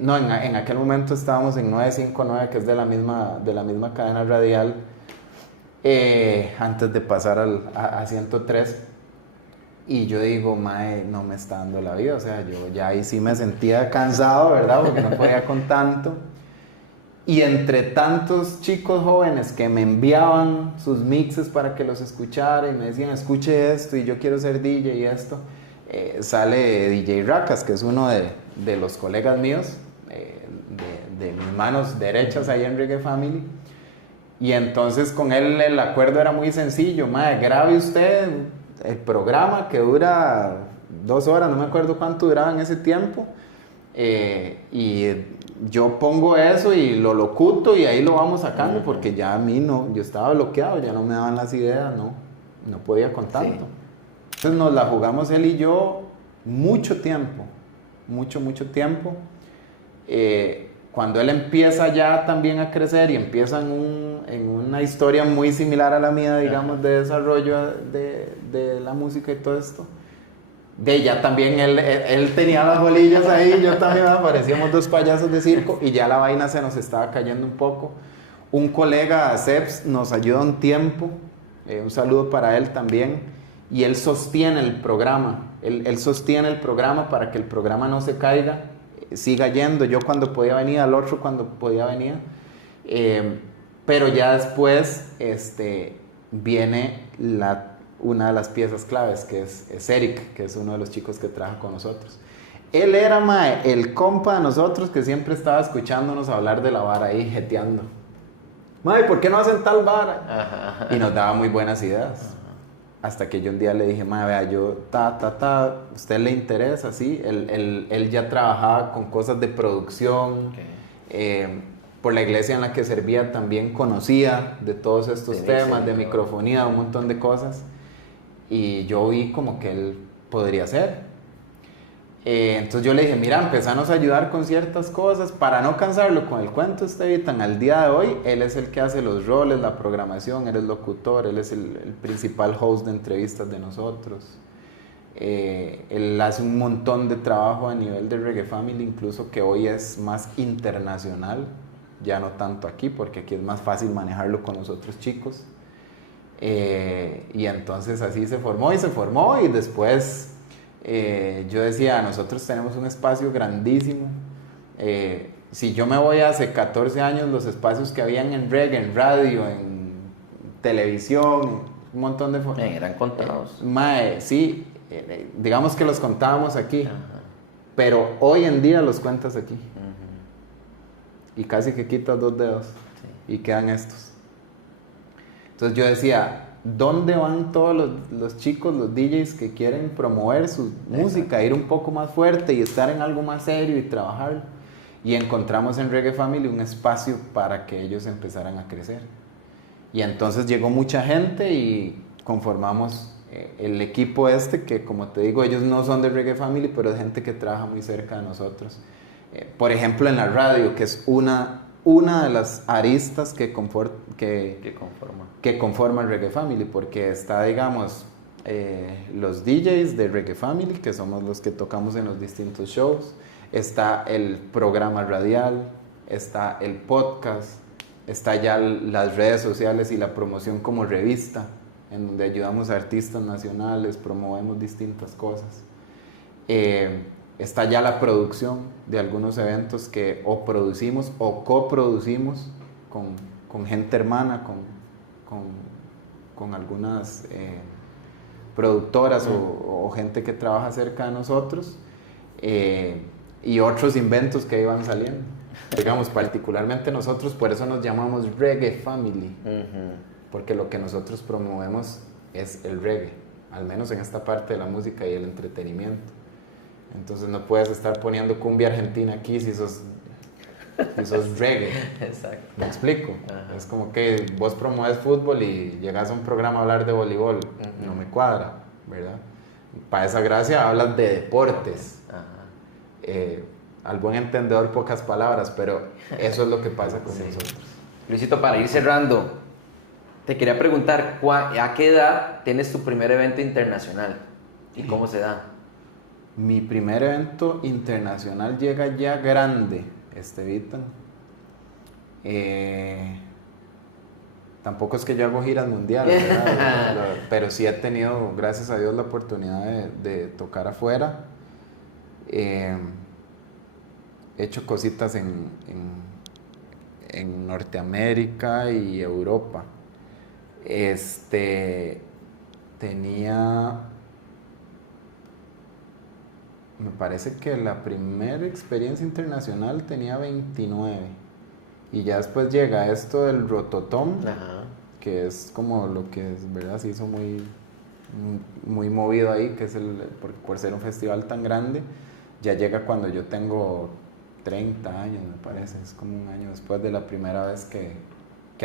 No, en aquel momento estábamos en 959, que es de la misma cadena radial, antes de pasar a 103. Y yo digo, mae, no me está dando la vida. O sea, yo ya ahí sí me sentía cansado, ¿verdad? Porque no podía con tanto. Y entre tantos chicos jóvenes que me enviaban sus mixes para que los escuchara y me decían, escuche esto y yo quiero ser DJ y esto, sale DJ Racas, que es uno de los colegas míos, de mis manos derechas ahí en Reggae Family. Y entonces con él el acuerdo era muy sencillo, mae, grabe usted el programa que dura 2 horas, no me acuerdo cuánto duraba en ese tiempo, y yo pongo eso y lo locuto y ahí lo vamos sacando, porque ya a mí no, yo estaba bloqueado, ya no me daban las ideas, no podía con tanto. Sí. Entonces nos la jugamos él y yo mucho tiempo, mucho tiempo. Cuando él empieza ya también a crecer y empieza en una historia muy similar a la mía, digamos, de desarrollo de la música y todo esto, ya también él tenía las bolillas ahí, yo también, parecíamos 2 payasos de circo y ya la vaina se nos estaba cayendo un poco. Un colega, Seps, nos ayuda un tiempo, un saludo para él también, y él sostiene el programa, él sostiene el programa para que el programa no se caiga, siga yendo, yo cuando podía venir, al otro cuando podía venir, pero ya después viene una de las piezas claves, que es Eric, que es uno de los chicos que trabaja con nosotros. Él era, el compa de nosotros que siempre estaba escuchándonos hablar de la vara ahí, jeteando. ¿Por qué no hacen tal vara? Y nos daba muy buenas ideas. Hasta que yo un día le dije, vea, yo, ¿usted le interesa? Sí, él ya trabajaba con cosas de producción. Por la iglesia en la que servía también conocía de todos estos temas, de microfonía, un montón de cosas. Y yo vi como que él podría ser. Entonces yo le dije, mira, empezanos a ayudar con ciertas cosas para no cansarlo con el cuento, Estevitan. Al día de hoy, él es el que hace los roles, la programación, él es locutor, él es el principal host de entrevistas de nosotros. Él hace un montón de trabajo a nivel de Reggae Family, incluso que hoy es más internacional, ya no tanto aquí, porque aquí es más fácil manejarlo con los otros chicos. Y entonces así se formó y después... yo decía, nosotros tenemos un espacio grandísimo. Si yo me voy hace 14 años, los espacios que habían en reggae, en radio, en televisión, un montón de... Eran contados. Mae, sí, digamos que los contábamos aquí, Ajá. pero hoy en día los cuentas aquí. Ujú. Y casi que quitas 2 dedos Sí. y quedan estos. Entonces yo decía, ¿dónde van todos los chicos, los DJs que quieren promover su música, ir un poco más fuerte y estar en algo más serio y trabajar? Y encontramos en Reggae Family un espacio para que ellos empezaran a crecer. Y entonces llegó mucha gente y conformamos el equipo que como te digo, ellos no son de Reggae Family, pero es gente que trabaja muy cerca de nosotros. Por ejemplo, en la radio, que es una de las aristas que conforma el Reggae Family, porque está, digamos, los DJs de Reggae Family, que somos los que tocamos en los distintos shows, está el programa radial, está el podcast, está ya las redes sociales y la promoción como revista, en donde ayudamos a artistas nacionales, promovemos distintas cosas. Está ya la producción de algunos eventos que o producimos o coproducimos con gente hermana, con algunas productoras o gente que trabaja cerca de nosotros, y otros inventos que iban saliendo. Digamos, particularmente nosotros, por eso nos llamamos Reggae Family, porque lo que nosotros promovemos es el reggae, al menos en esta parte de la música y el entretenimiento. Entonces no puedes estar poniendo cumbia argentina aquí si sos reggae. Exacto. ¿Me explico? Ajá. Es como que vos promueves fútbol y llegas a un programa a hablar de voleibol. No me cuadra, ¿verdad? Para esa gracia hablas de deportes. Ajá. Al buen entendedor pocas palabras, pero eso es lo que pasa con nosotros. Luisito, para ir cerrando, te quería preguntar, ¿a qué edad tienes tu primer evento internacional? ¿Y cómo se da? Mi primer evento internacional llega ya grande, Estevitan. Tampoco es que yo hago giras mundiales, ¿verdad? Pero sí he tenido, gracias a Dios, la oportunidad de tocar afuera. He hecho cositas en Norteamérica y Europa. Tenía... Me parece que la primera experiencia internacional tenía 29. Y ya después llega esto del Rototom, que es como lo que es, ¿verdad? Se hizo muy movido ahí, que es por ser un festival tan grande. Ya llega cuando yo tengo 30 años, me parece. Es como un año después de la primera vez que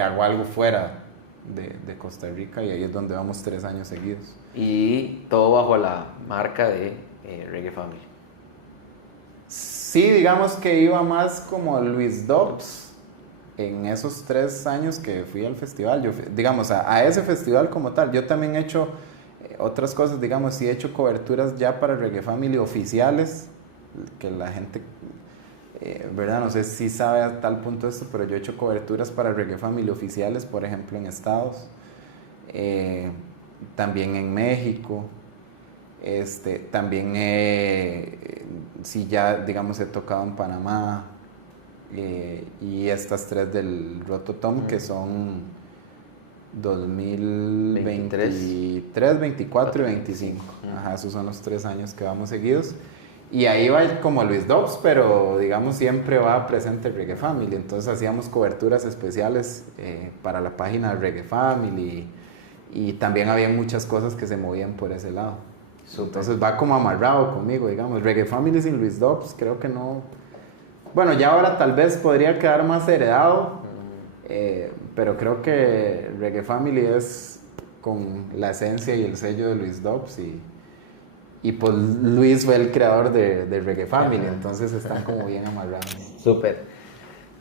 hago algo fuera de Costa Rica, y ahí es donde vamos 3 años seguidos. Y todo bajo la marca de Reggae Family. Sí, digamos que iba más como Luis Dobbs en esos 3 años que fui al festival. Yo, digamos, a ese festival como tal. Yo también he hecho otras cosas, digamos, sí he hecho coberturas ya para Reggae Family oficiales, que la gente, ¿verdad? No sé si sabe a tal punto esto, pero yo he hecho coberturas para Reggae Family oficiales, por ejemplo, en Estados, también en México. También sí ya digamos he tocado en Panamá, y estas 3 del Rototom que son 2023, 24 y 25. Ajá, esos son los 3 años que vamos seguidos, y ahí va como Luis Dobbs, pero digamos siempre va presente el Reggae Family. Entonces hacíamos coberturas especiales para la página de Reggae Family, y también había muchas cosas que se movían por ese lado. Entonces va como amarrado conmigo, digamos. Reggae Family sin Luis Dobbs, creo que no. Bueno, ya ahora tal vez podría quedar más heredado, pero creo que Reggae Family es con la esencia y el sello de Luis Dobbs, y pues Luis fue el creador de Reggae Family, entonces están como bien amarrados. Súper.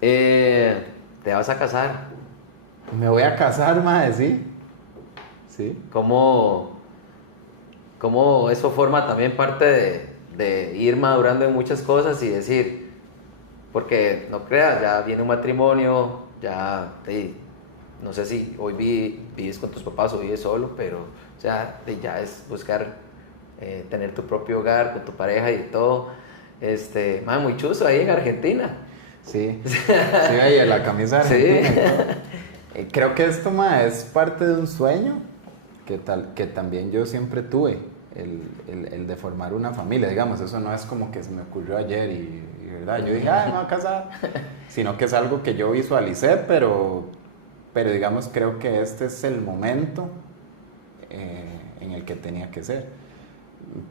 ¿Te vas a casar? Me voy a casar, madre, sí. Sí. ¿Cómo eso forma también parte de ir madurando en muchas cosas y decir, porque no creas, ya viene un matrimonio, ya, no sé si hoy vives con tus papás o vives solo, pero ya es buscar tener tu propio hogar con tu pareja y todo. Muy chuzo ahí en Argentina. Sí, ahí en la camisa argentina. Sí. Creo que esto, es parte de un sueño que también yo siempre tuve, el de formar una familia, digamos, eso no es como que se me ocurrió ayer y ¿verdad? Yo dije, ay, me voy a casar, sino que es algo que yo visualicé, pero digamos, creo que este es el momento en el que tenía que ser.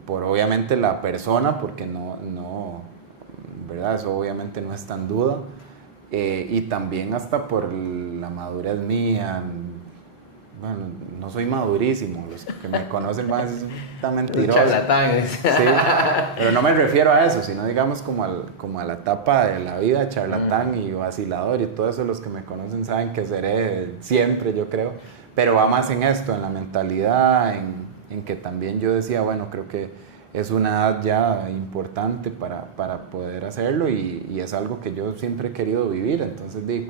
Por obviamente la persona, porque no, ¿verdad? Eso obviamente no está en duda. Y también hasta por la madurez mía. Bueno, no soy madurísimo, los que me conocen van a decir, está mentiroso. Charlatán. Sí, pero no me refiero a eso, sino digamos como a la etapa de la vida, charlatán y vacilador y todo eso, los que me conocen saben que seré siempre, yo creo, pero va más en esto, en la mentalidad, en que también yo decía, bueno, creo que es una edad ya importante para poder hacerlo y es algo que yo siempre he querido vivir, entonces di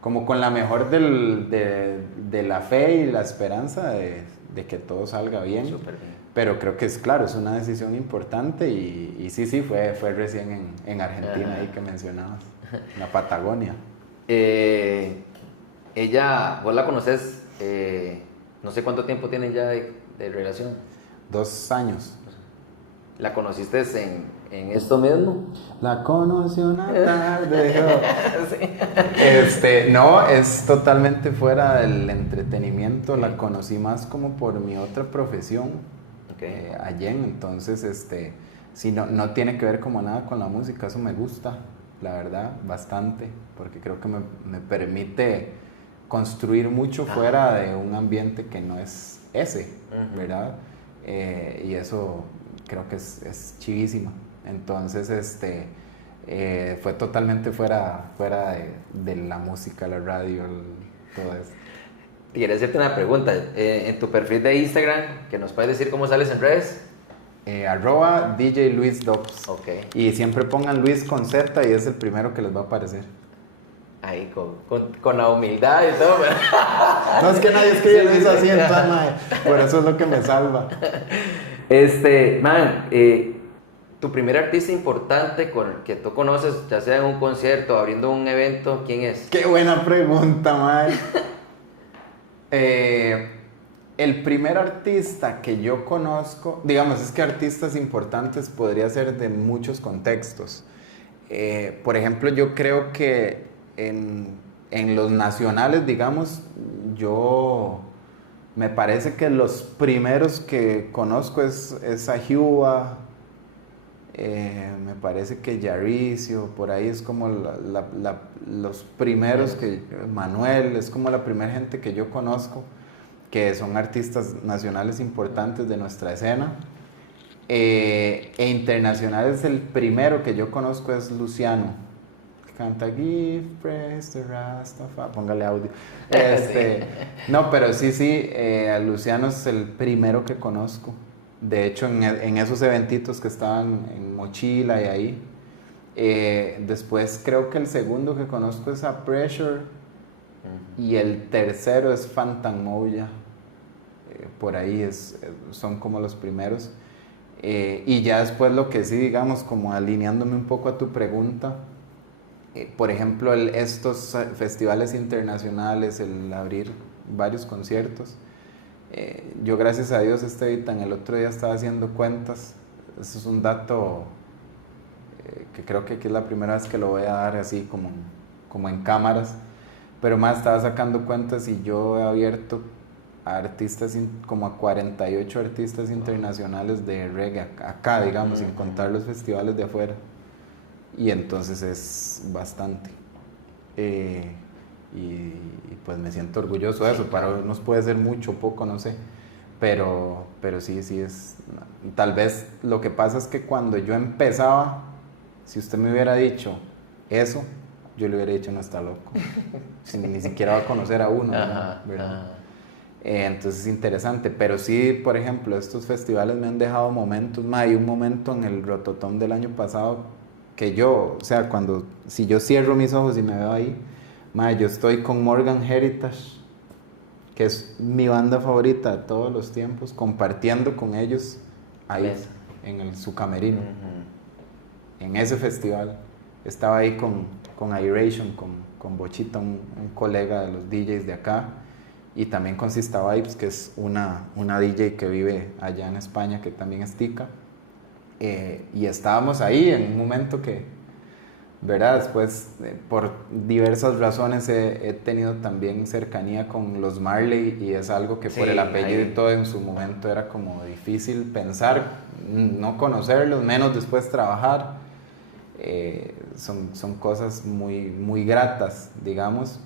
como con la mejor de la fe y la esperanza de que todo salga bien. Súper bien. Pero creo que es claro, es una decisión importante y sí, fue recién en Argentina, ahí que mencionabas, en la Patagonia. Ella, vos la conoces, no sé cuánto tiempo tienen ya de relación. 2 años. ¿La conociste en esto mismo? La conocí una tarde. Sí. No, es totalmente fuera del entretenimiento. La conocí más como por mi otra profesión, Allen. Entonces, sí, no tiene que ver como nada con la música. Eso me gusta, la verdad, bastante, porque creo que me permite construir mucho fuera de un ambiente que no es ese, ¿verdad? Y eso creo que es chivísimo. Entonces, fue totalmente fuera de la música, la radio, todo eso. Quería hacerte una pregunta. En tu perfil de Instagram, que nos puedes decir cómo sales en redes. @DJ Luis Dobbs. Ok. Y siempre pongan Luis con Z y es el primero que les va a aparecer. Ahí, con la humildad y todo. No es que nadie escribe Luis así, entonces, por eso es lo que me salva. Tu primer artista importante con el que tú conoces, ya sea en un concierto o abriendo un evento, ¿quién es? Qué buena pregunta, man. El primer artista que yo conozco, digamos, es que artistas importantes podría ser de muchos contextos. Por ejemplo, yo creo que en los nacionales, digamos, me parece que los primeros que conozco es Ajiúa, me parece que Yaricio, por ahí es como los primeros Manuel, es como la primera gente que yo conozco, que son artistas nacionales importantes de nuestra escena. E internacionales, el primero que yo conozco es Luciano, que canta Give Praise to Rastafari, póngale audio. No, pero sí, a Luciano es el primero que conozco. De hecho, en esos eventitos que estaban en Mochila y ahí. Después creo que el segundo que conozco es A Pressure y el tercero es Fantasmoya. Por ahí son como los primeros. Y ya después lo que sí, digamos, como alineándome un poco a tu pregunta, por ejemplo, estos festivales internacionales, el abrir varios conciertos. Yo gracias a Dios, Estevitan, el otro día estaba haciendo cuentas. Eso es un dato que creo que aquí es la primera vez que lo voy a dar así como en cámaras, pero más estaba sacando cuentas y yo he abierto a artistas, como a 48 artistas internacionales de reggae acá, digamos, sin contar los festivales de afuera, y entonces es bastante. Y pues me siento orgulloso de eso. Para unos puede ser mucho o poco, no sé, pero sí es. Tal vez lo que pasa es que cuando yo empezaba, si usted me hubiera dicho eso, yo le hubiera dicho no, está loco, ni siquiera va a conocer a uno, ¿verdad? Entonces es interesante, pero sí, por ejemplo, estos festivales me han dejado momentos. Hay un momento en el Rototón del año pasado que yo, o sea, si yo cierro mis ojos y me veo ahí, yo estoy con Morgan Heritage, que es mi banda favorita de todos los tiempos, compartiendo con ellos ahí en su camerino. En ese festival estaba ahí con Aeration, con Bochita, un colega de los DJs de acá, y también con Sista Vibes, que es una DJ que vive allá en España, que también es tica. Y estábamos ahí en un momento que, ¿verdad? Después, por diversas razones, he tenido también cercanía con los Marley, y es algo que por el apellido y todo en su momento era como difícil pensar, no conocerlos, menos después trabajar. Son cosas muy gratas, digamos.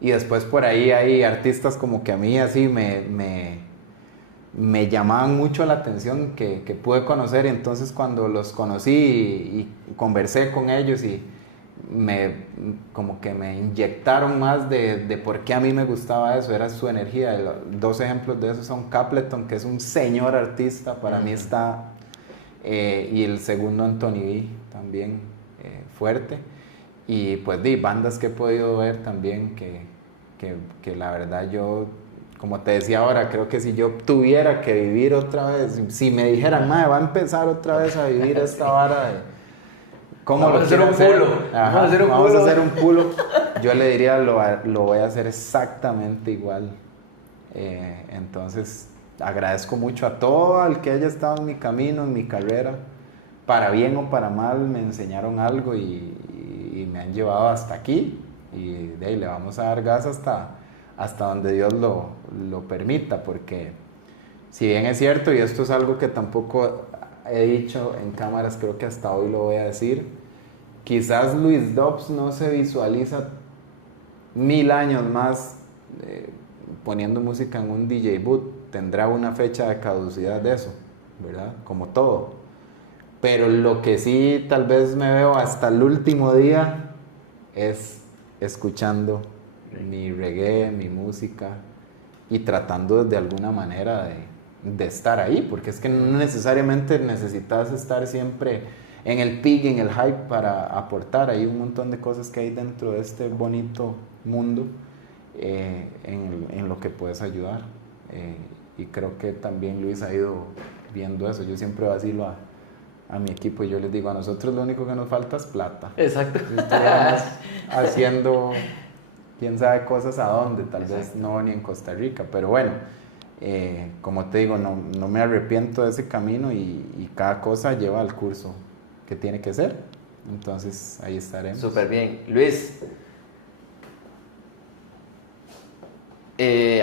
Y después por ahí hay artistas como que a mí así me llamaban mucho la atención, que pude conocer, y entonces cuando los conocí y conversé con ellos, y como que me inyectaron más de por qué a mí me gustaba eso, era su energía. Dos ejemplos de eso son Capleton, que es un señor artista, para mí está, y el segundo Anthony B, también fuerte. Y pues bandas que he podido ver también que la verdad yo, como te decía ahora, creo que si yo tuviera que vivir otra vez, si me dijeran, madre, va a empezar otra vez a vivir esta vara de cómo vamos lo a hacer quiero un hacer, pulo. ajá, vamos a hacer un pulo, yo le diría, lo voy a hacer exactamente igual. Entonces agradezco mucho a todo el que haya estado en mi camino, en mi carrera, para bien o para mal, me enseñaron algo y me han llevado hasta aquí, y de ahí le vamos a dar gas hasta donde Dios lo permita, porque si bien es cierto, y esto es algo que tampoco he dicho en cámaras, creo que hasta hoy lo voy a decir, quizás Luis Dobbs no se visualiza 1000 años más poniendo música en un DJ booth, tendrá una fecha de caducidad de eso, ¿verdad? Como todo. Pero lo que sí tal vez me veo hasta el último día es escuchando mi reggae, mi música, y tratando de alguna manera de estar ahí, porque es que no necesariamente necesitas estar siempre en el peak, en el hype para aportar. Hay un montón de cosas que hay dentro de este bonito mundo en lo que puedes ayudar, y creo que también Luis ha ido viendo eso. Yo siempre vacilo a mi equipo y yo les digo, a nosotros lo único que nos falta es plata. Exacto. Si estuviéramos haciendo quién sabe cosas a dónde, tal vez no ni en Costa Rica, pero bueno, como te digo, no me arrepiento de ese camino, y cada cosa lleva al curso que tiene que ser. Entonces ahí estaremos. Súper bien. Luis,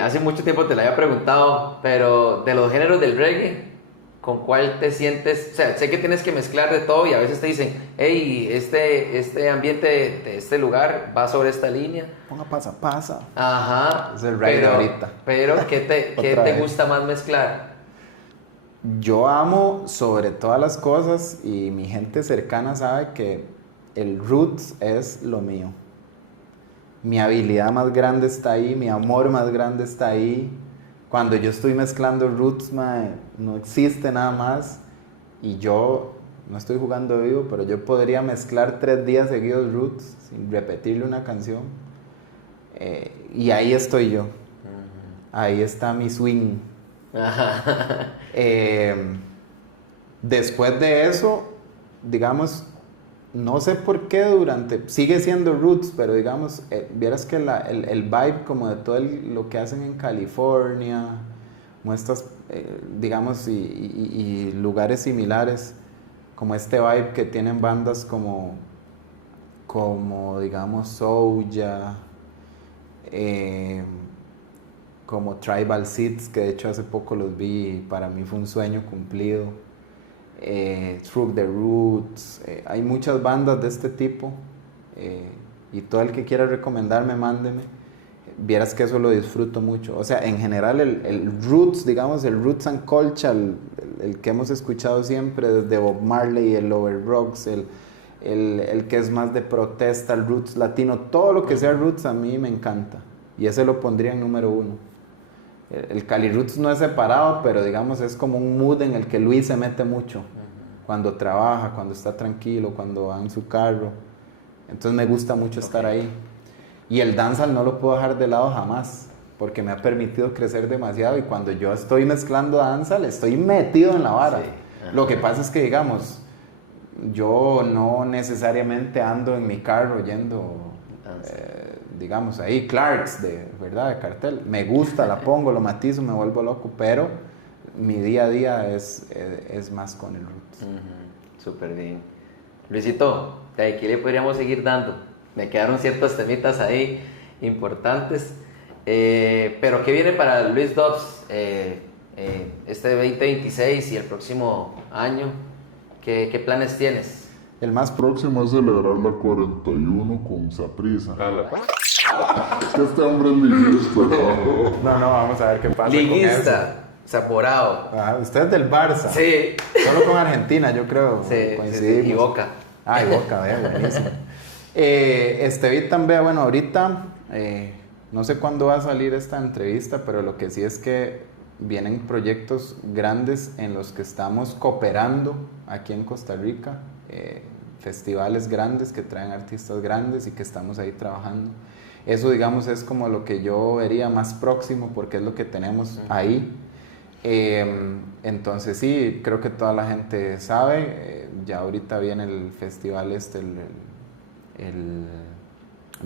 hace mucho tiempo te lo había preguntado, pero de los géneros del reggae, ¿con cuál te sientes? O sea, sé que tienes que mezclar de todo, y a veces te dicen, hey, este ambiente de este lugar va sobre esta línea. Ponga pasa. Ajá. Es el reggae ahorita. Pero, ¿qué te gusta más mezclar? Yo amo sobre todas las cosas, y mi gente cercana sabe que el roots es lo mío. Mi habilidad más grande está ahí, mi amor más grande está ahí. Cuando yo estoy mezclando roots, no existe nada más, y yo no estoy jugando vivo, pero yo podría mezclar 3 días seguidos roots sin repetirle una canción, y ahí estoy yo. Ahí está mi swing. Después de eso, digamos, no sé por qué sigue siendo roots, pero digamos, vieras que el vibe como de todo lo que hacen en California, muestras, digamos, y lugares similares, como este vibe que tienen bandas como digamos, Soulja, como Tribal Seeds, que de hecho hace poco los vi y para mí fue un sueño cumplido. Through the Roots, hay muchas bandas de este tipo, y todo el que quiera recomendarme, mándeme. Vieras que eso lo disfruto mucho. O sea, en general el Roots, digamos, el Roots and Culture, el que hemos escuchado siempre, desde Bob Marley, el Over Rocks, el que es más de protesta, el Roots latino, todo lo que sea Roots a mí me encanta, y ese lo pondría en número 1. El Cali Roots no es separado, pero digamos es como un mood en el que Luis se mete mucho, cuando trabaja, cuando está tranquilo, cuando va en su carro. Entonces me gusta mucho estar ahí. Y el dancehall no lo puedo dejar de lado jamás, porque me ha permitido crecer demasiado, y cuando yo estoy mezclando dancehall estoy metido en la vara. Sí. Lo que pasa es que, digamos, yo no necesariamente ando en mi carro yendo digamos, ahí Clarks, ¿verdad? De cartel. Me gusta, la pongo, lo matizo, me vuelvo loco, pero mi día a día es más con el roots. Súper bien. Luisito, de aquí le podríamos seguir dando. Me quedaron ciertos temitas ahí importantes. Pero ¿qué viene para Luis Dobbs este 2026 y el próximo año? ¿Qué planes tienes? El más Próximo es celebrar la 41 con Saprissa. Que este hombre es liguista, ¿no? No, vamos a ver qué pasa con eso. Liguista, Saporao. Usted es del Barça. Sí. Solo con Argentina, yo creo. Sí, coincidimos. y Boca. Y Boca, buenísimo. Estevitan, vea, bueno, ahorita, no sé cuándo va a salir esta entrevista, pero lo que sí es que vienen proyectos grandes en los que estamos cooperando aquí en Costa Rica, festivales grandes que traen artistas grandes y que estamos ahí trabajando. Eso, digamos, es como lo que yo vería más próximo porque es lo que tenemos ahí. Entonces sí, creo que toda la gente sabe, ya ahorita viene el festival el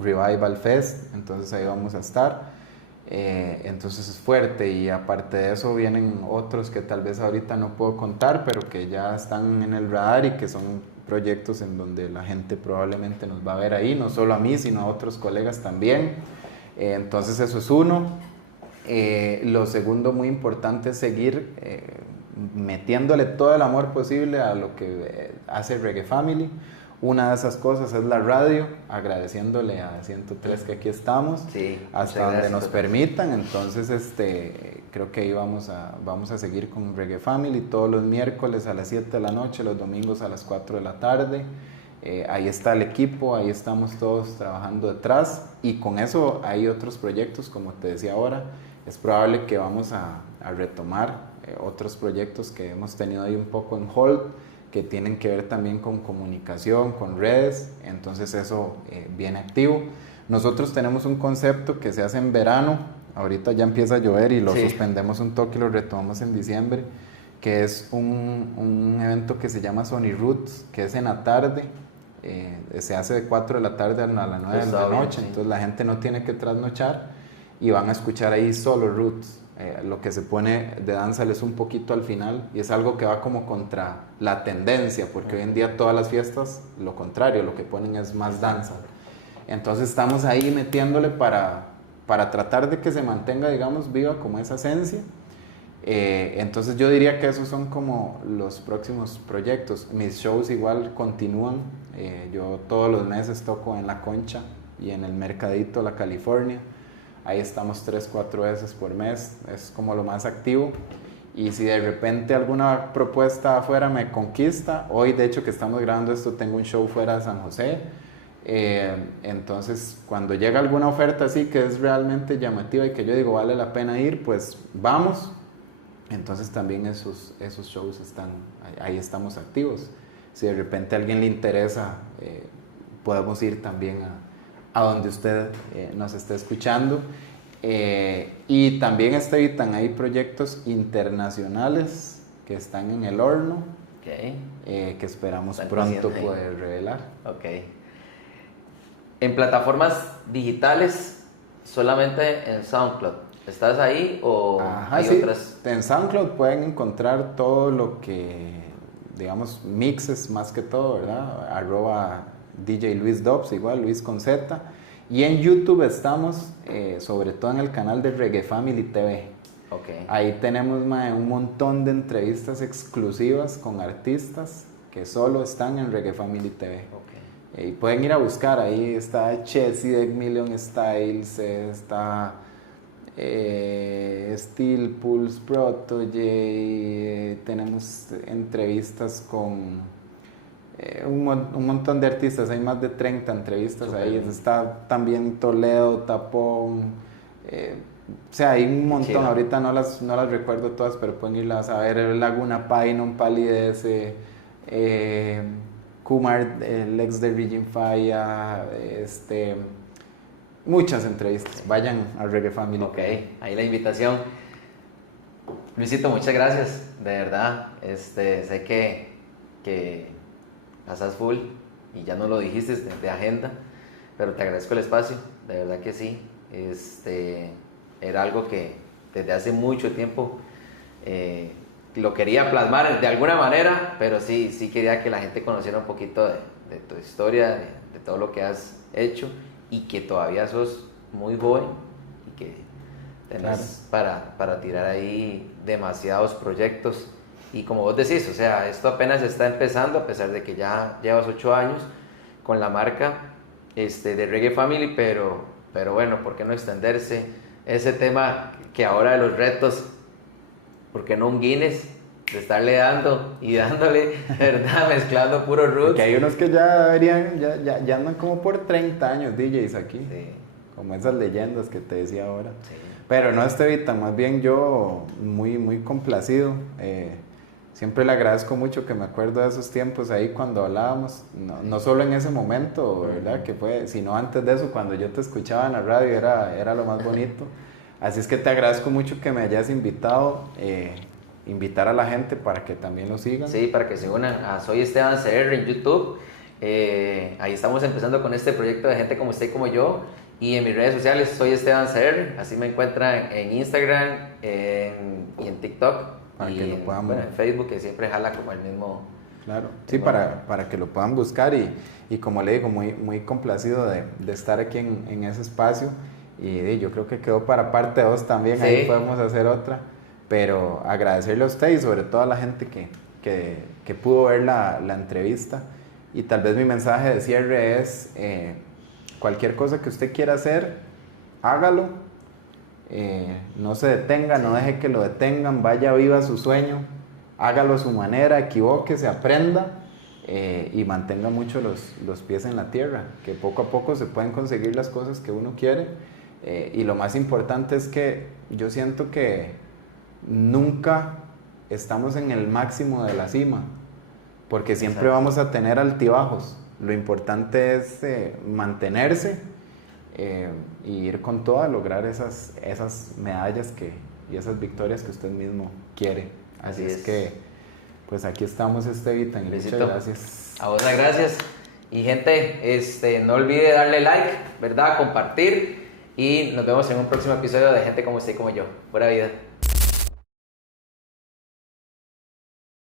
Revival Fest, entonces ahí vamos a estar. Entonces es fuerte y aparte de eso vienen otros que tal vez ahorita no puedo contar, pero que ya están en el radar y que son proyectos en donde la gente probablemente nos va a ver ahí, no solo a mí, sino a otros colegas también. Entonces eso es uno. Lo segundo muy importante es seguir metiéndole todo el amor posible a lo que hace Reggae Family. Una de esas cosas es la radio, agradeciéndole a 103 que aquí estamos, sí, hasta donde nos permitan. Entonces creo que ahí vamos a seguir con Reggae Family todos los miércoles a las 7 de la noche, los domingos a las 4 de la tarde. Ahí está el equipo, ahí estamos todos trabajando detrás y con eso hay otros proyectos, como te decía ahora. Es probable que vamos a retomar otros proyectos que hemos tenido ahí un poco en hold, que tienen que ver también con comunicación, con redes, entonces eso viene activo. Nosotros tenemos un concepto que se hace en verano, ahorita ya empieza a llover y lo suspendemos un toque y lo retomamos en diciembre, que es un evento que se llama Sony Roots, que es en la tarde, se hace de 4 de la tarde a las 9 de la noche, entonces la gente no tiene que trasnochar y van a escuchar ahí solo Roots. Lo que se pone de danza es un poquito al final y es algo que va como contra la tendencia, porque hoy en día todas las fiestas, lo contrario, lo que ponen es más danza. Entonces estamos ahí metiéndole para tratar de que se mantenga, digamos, viva como esa esencia. Entonces yo diría que esos son como los próximos proyectos. Mis shows igual continúan. Yo todos los meses toco en La Concha y en el Mercadito La California. Ahí estamos 3-4 veces por mes, es como lo más activo. Y si de repente alguna propuesta afuera me conquista, hoy de hecho que estamos grabando esto tengo un show fuera de San José. Entonces cuando llega alguna oferta así que es realmente llamativa y que yo digo vale la pena ir, pues vamos. Entonces también esos shows están, ahí estamos activos. Si de repente a alguien le interesa, podemos ir también a donde usted nos esté escuchando. Y también están ahí proyectos internacionales que están en el horno, que esperamos pronto poder revelar. En plataformas digitales, solamente en SoundCloud. ¿Estás ahí o hay otras? En SoundCloud pueden encontrar todo lo que, digamos, mixes más que todo, ¿verdad? @DJ Luis Dobbs, igual Luis con Z. Y en YouTube estamos, sobre todo en el canal de Reggae Family TV. Ahí tenemos un montón de entrevistas exclusivas con artistas que solo están en Reggae Family TV. Y pueden ir a buscar, ahí está Chessy de Million Styles, está Steel Pulse, Protoje, tenemos entrevistas con un montón de artistas, hay más de 30 entrevistas ahí, está también Toledo, Tapón, o sea, hay un montón, ahorita no las recuerdo todas, pero pueden irlas a ver. Laguna Painon, Palidece, Kumar, el ex de Regine Falla, muchas entrevistas. Vayan al Reggae Family. Ahí la invitación. Luisito, muchas gracias, de verdad. Sé que pasas full y ya no lo dijiste de agenda, pero te agradezco el espacio de verdad que sí. Era algo que desde hace mucho tiempo lo quería plasmar de alguna manera, pero sí quería que la gente conociera un poquito de tu historia, de todo lo que has hecho y que todavía sos muy joven y que tenés para tirar ahí demasiados proyectos. Y como vos decís, o sea, esto apenas está empezando, a pesar de que ya llevas 8 años con la marca de Reggae Family, pero bueno, ¿por qué no extenderse? Ese tema que ahora de los retos, ¿por qué no un Guinness? De estarle dando y dándole, ¿verdad? Mezclando puros roots. Porque hay unos que ya deberían, ya andan como por 30 años DJs aquí. Sí. Como esas leyendas que te decía ahora. Sí. Pero no, Estevita, más bien yo muy complacido. Siempre le agradezco mucho que me acuerdo de esos tiempos ahí cuando hablábamos, no solo en ese momento, ¿verdad? Que fue, sino antes de eso, cuando yo te escuchaba en la radio, era lo más bonito. Así es que te agradezco mucho que me hayas invitado, invitar a la gente para que también lo sigan. Sí, para que se unan a Soy Esteban CR en YouTube. Ahí estamos empezando con este proyecto de gente como usted y como yo. Y en mis redes sociales Soy Esteban CR, así me encuentran en Instagram y en TikTok. Para y que lo puedan ver. En Facebook, que siempre jala como el mismo. Claro, sí, para que lo puedan buscar y como le digo, muy complacido de estar aquí en ese espacio. Y yo creo que quedó para parte 2 también, Sí. Ahí podemos hacer otra. Pero agradecerle a usted y sobre todo a la gente que pudo ver la entrevista. Y tal vez mi mensaje de cierre es, cualquier cosa que usted quiera hacer, hágalo. No se detenga, no deje que lo detengan, vaya, viva su sueño, hágalo a su manera, equivóquese, aprenda y mantenga mucho los pies en la tierra, que poco a poco se pueden conseguir las cosas que uno quiere. Y lo más importante es que yo siento que nunca estamos en el máximo de la cima, porque siempre vamos a tener altibajos. Lo importante es mantenerse y ir con todo a lograr esas medallas y esas victorias que usted mismo quiere. Así es que, pues aquí estamos, Estevita, y muchas gracias. A vos las gracias. Y gente, no olvide darle like, ¿verdad? Compartir. Y nos vemos en un próximo episodio de Gente como usted y como yo. Pura vida.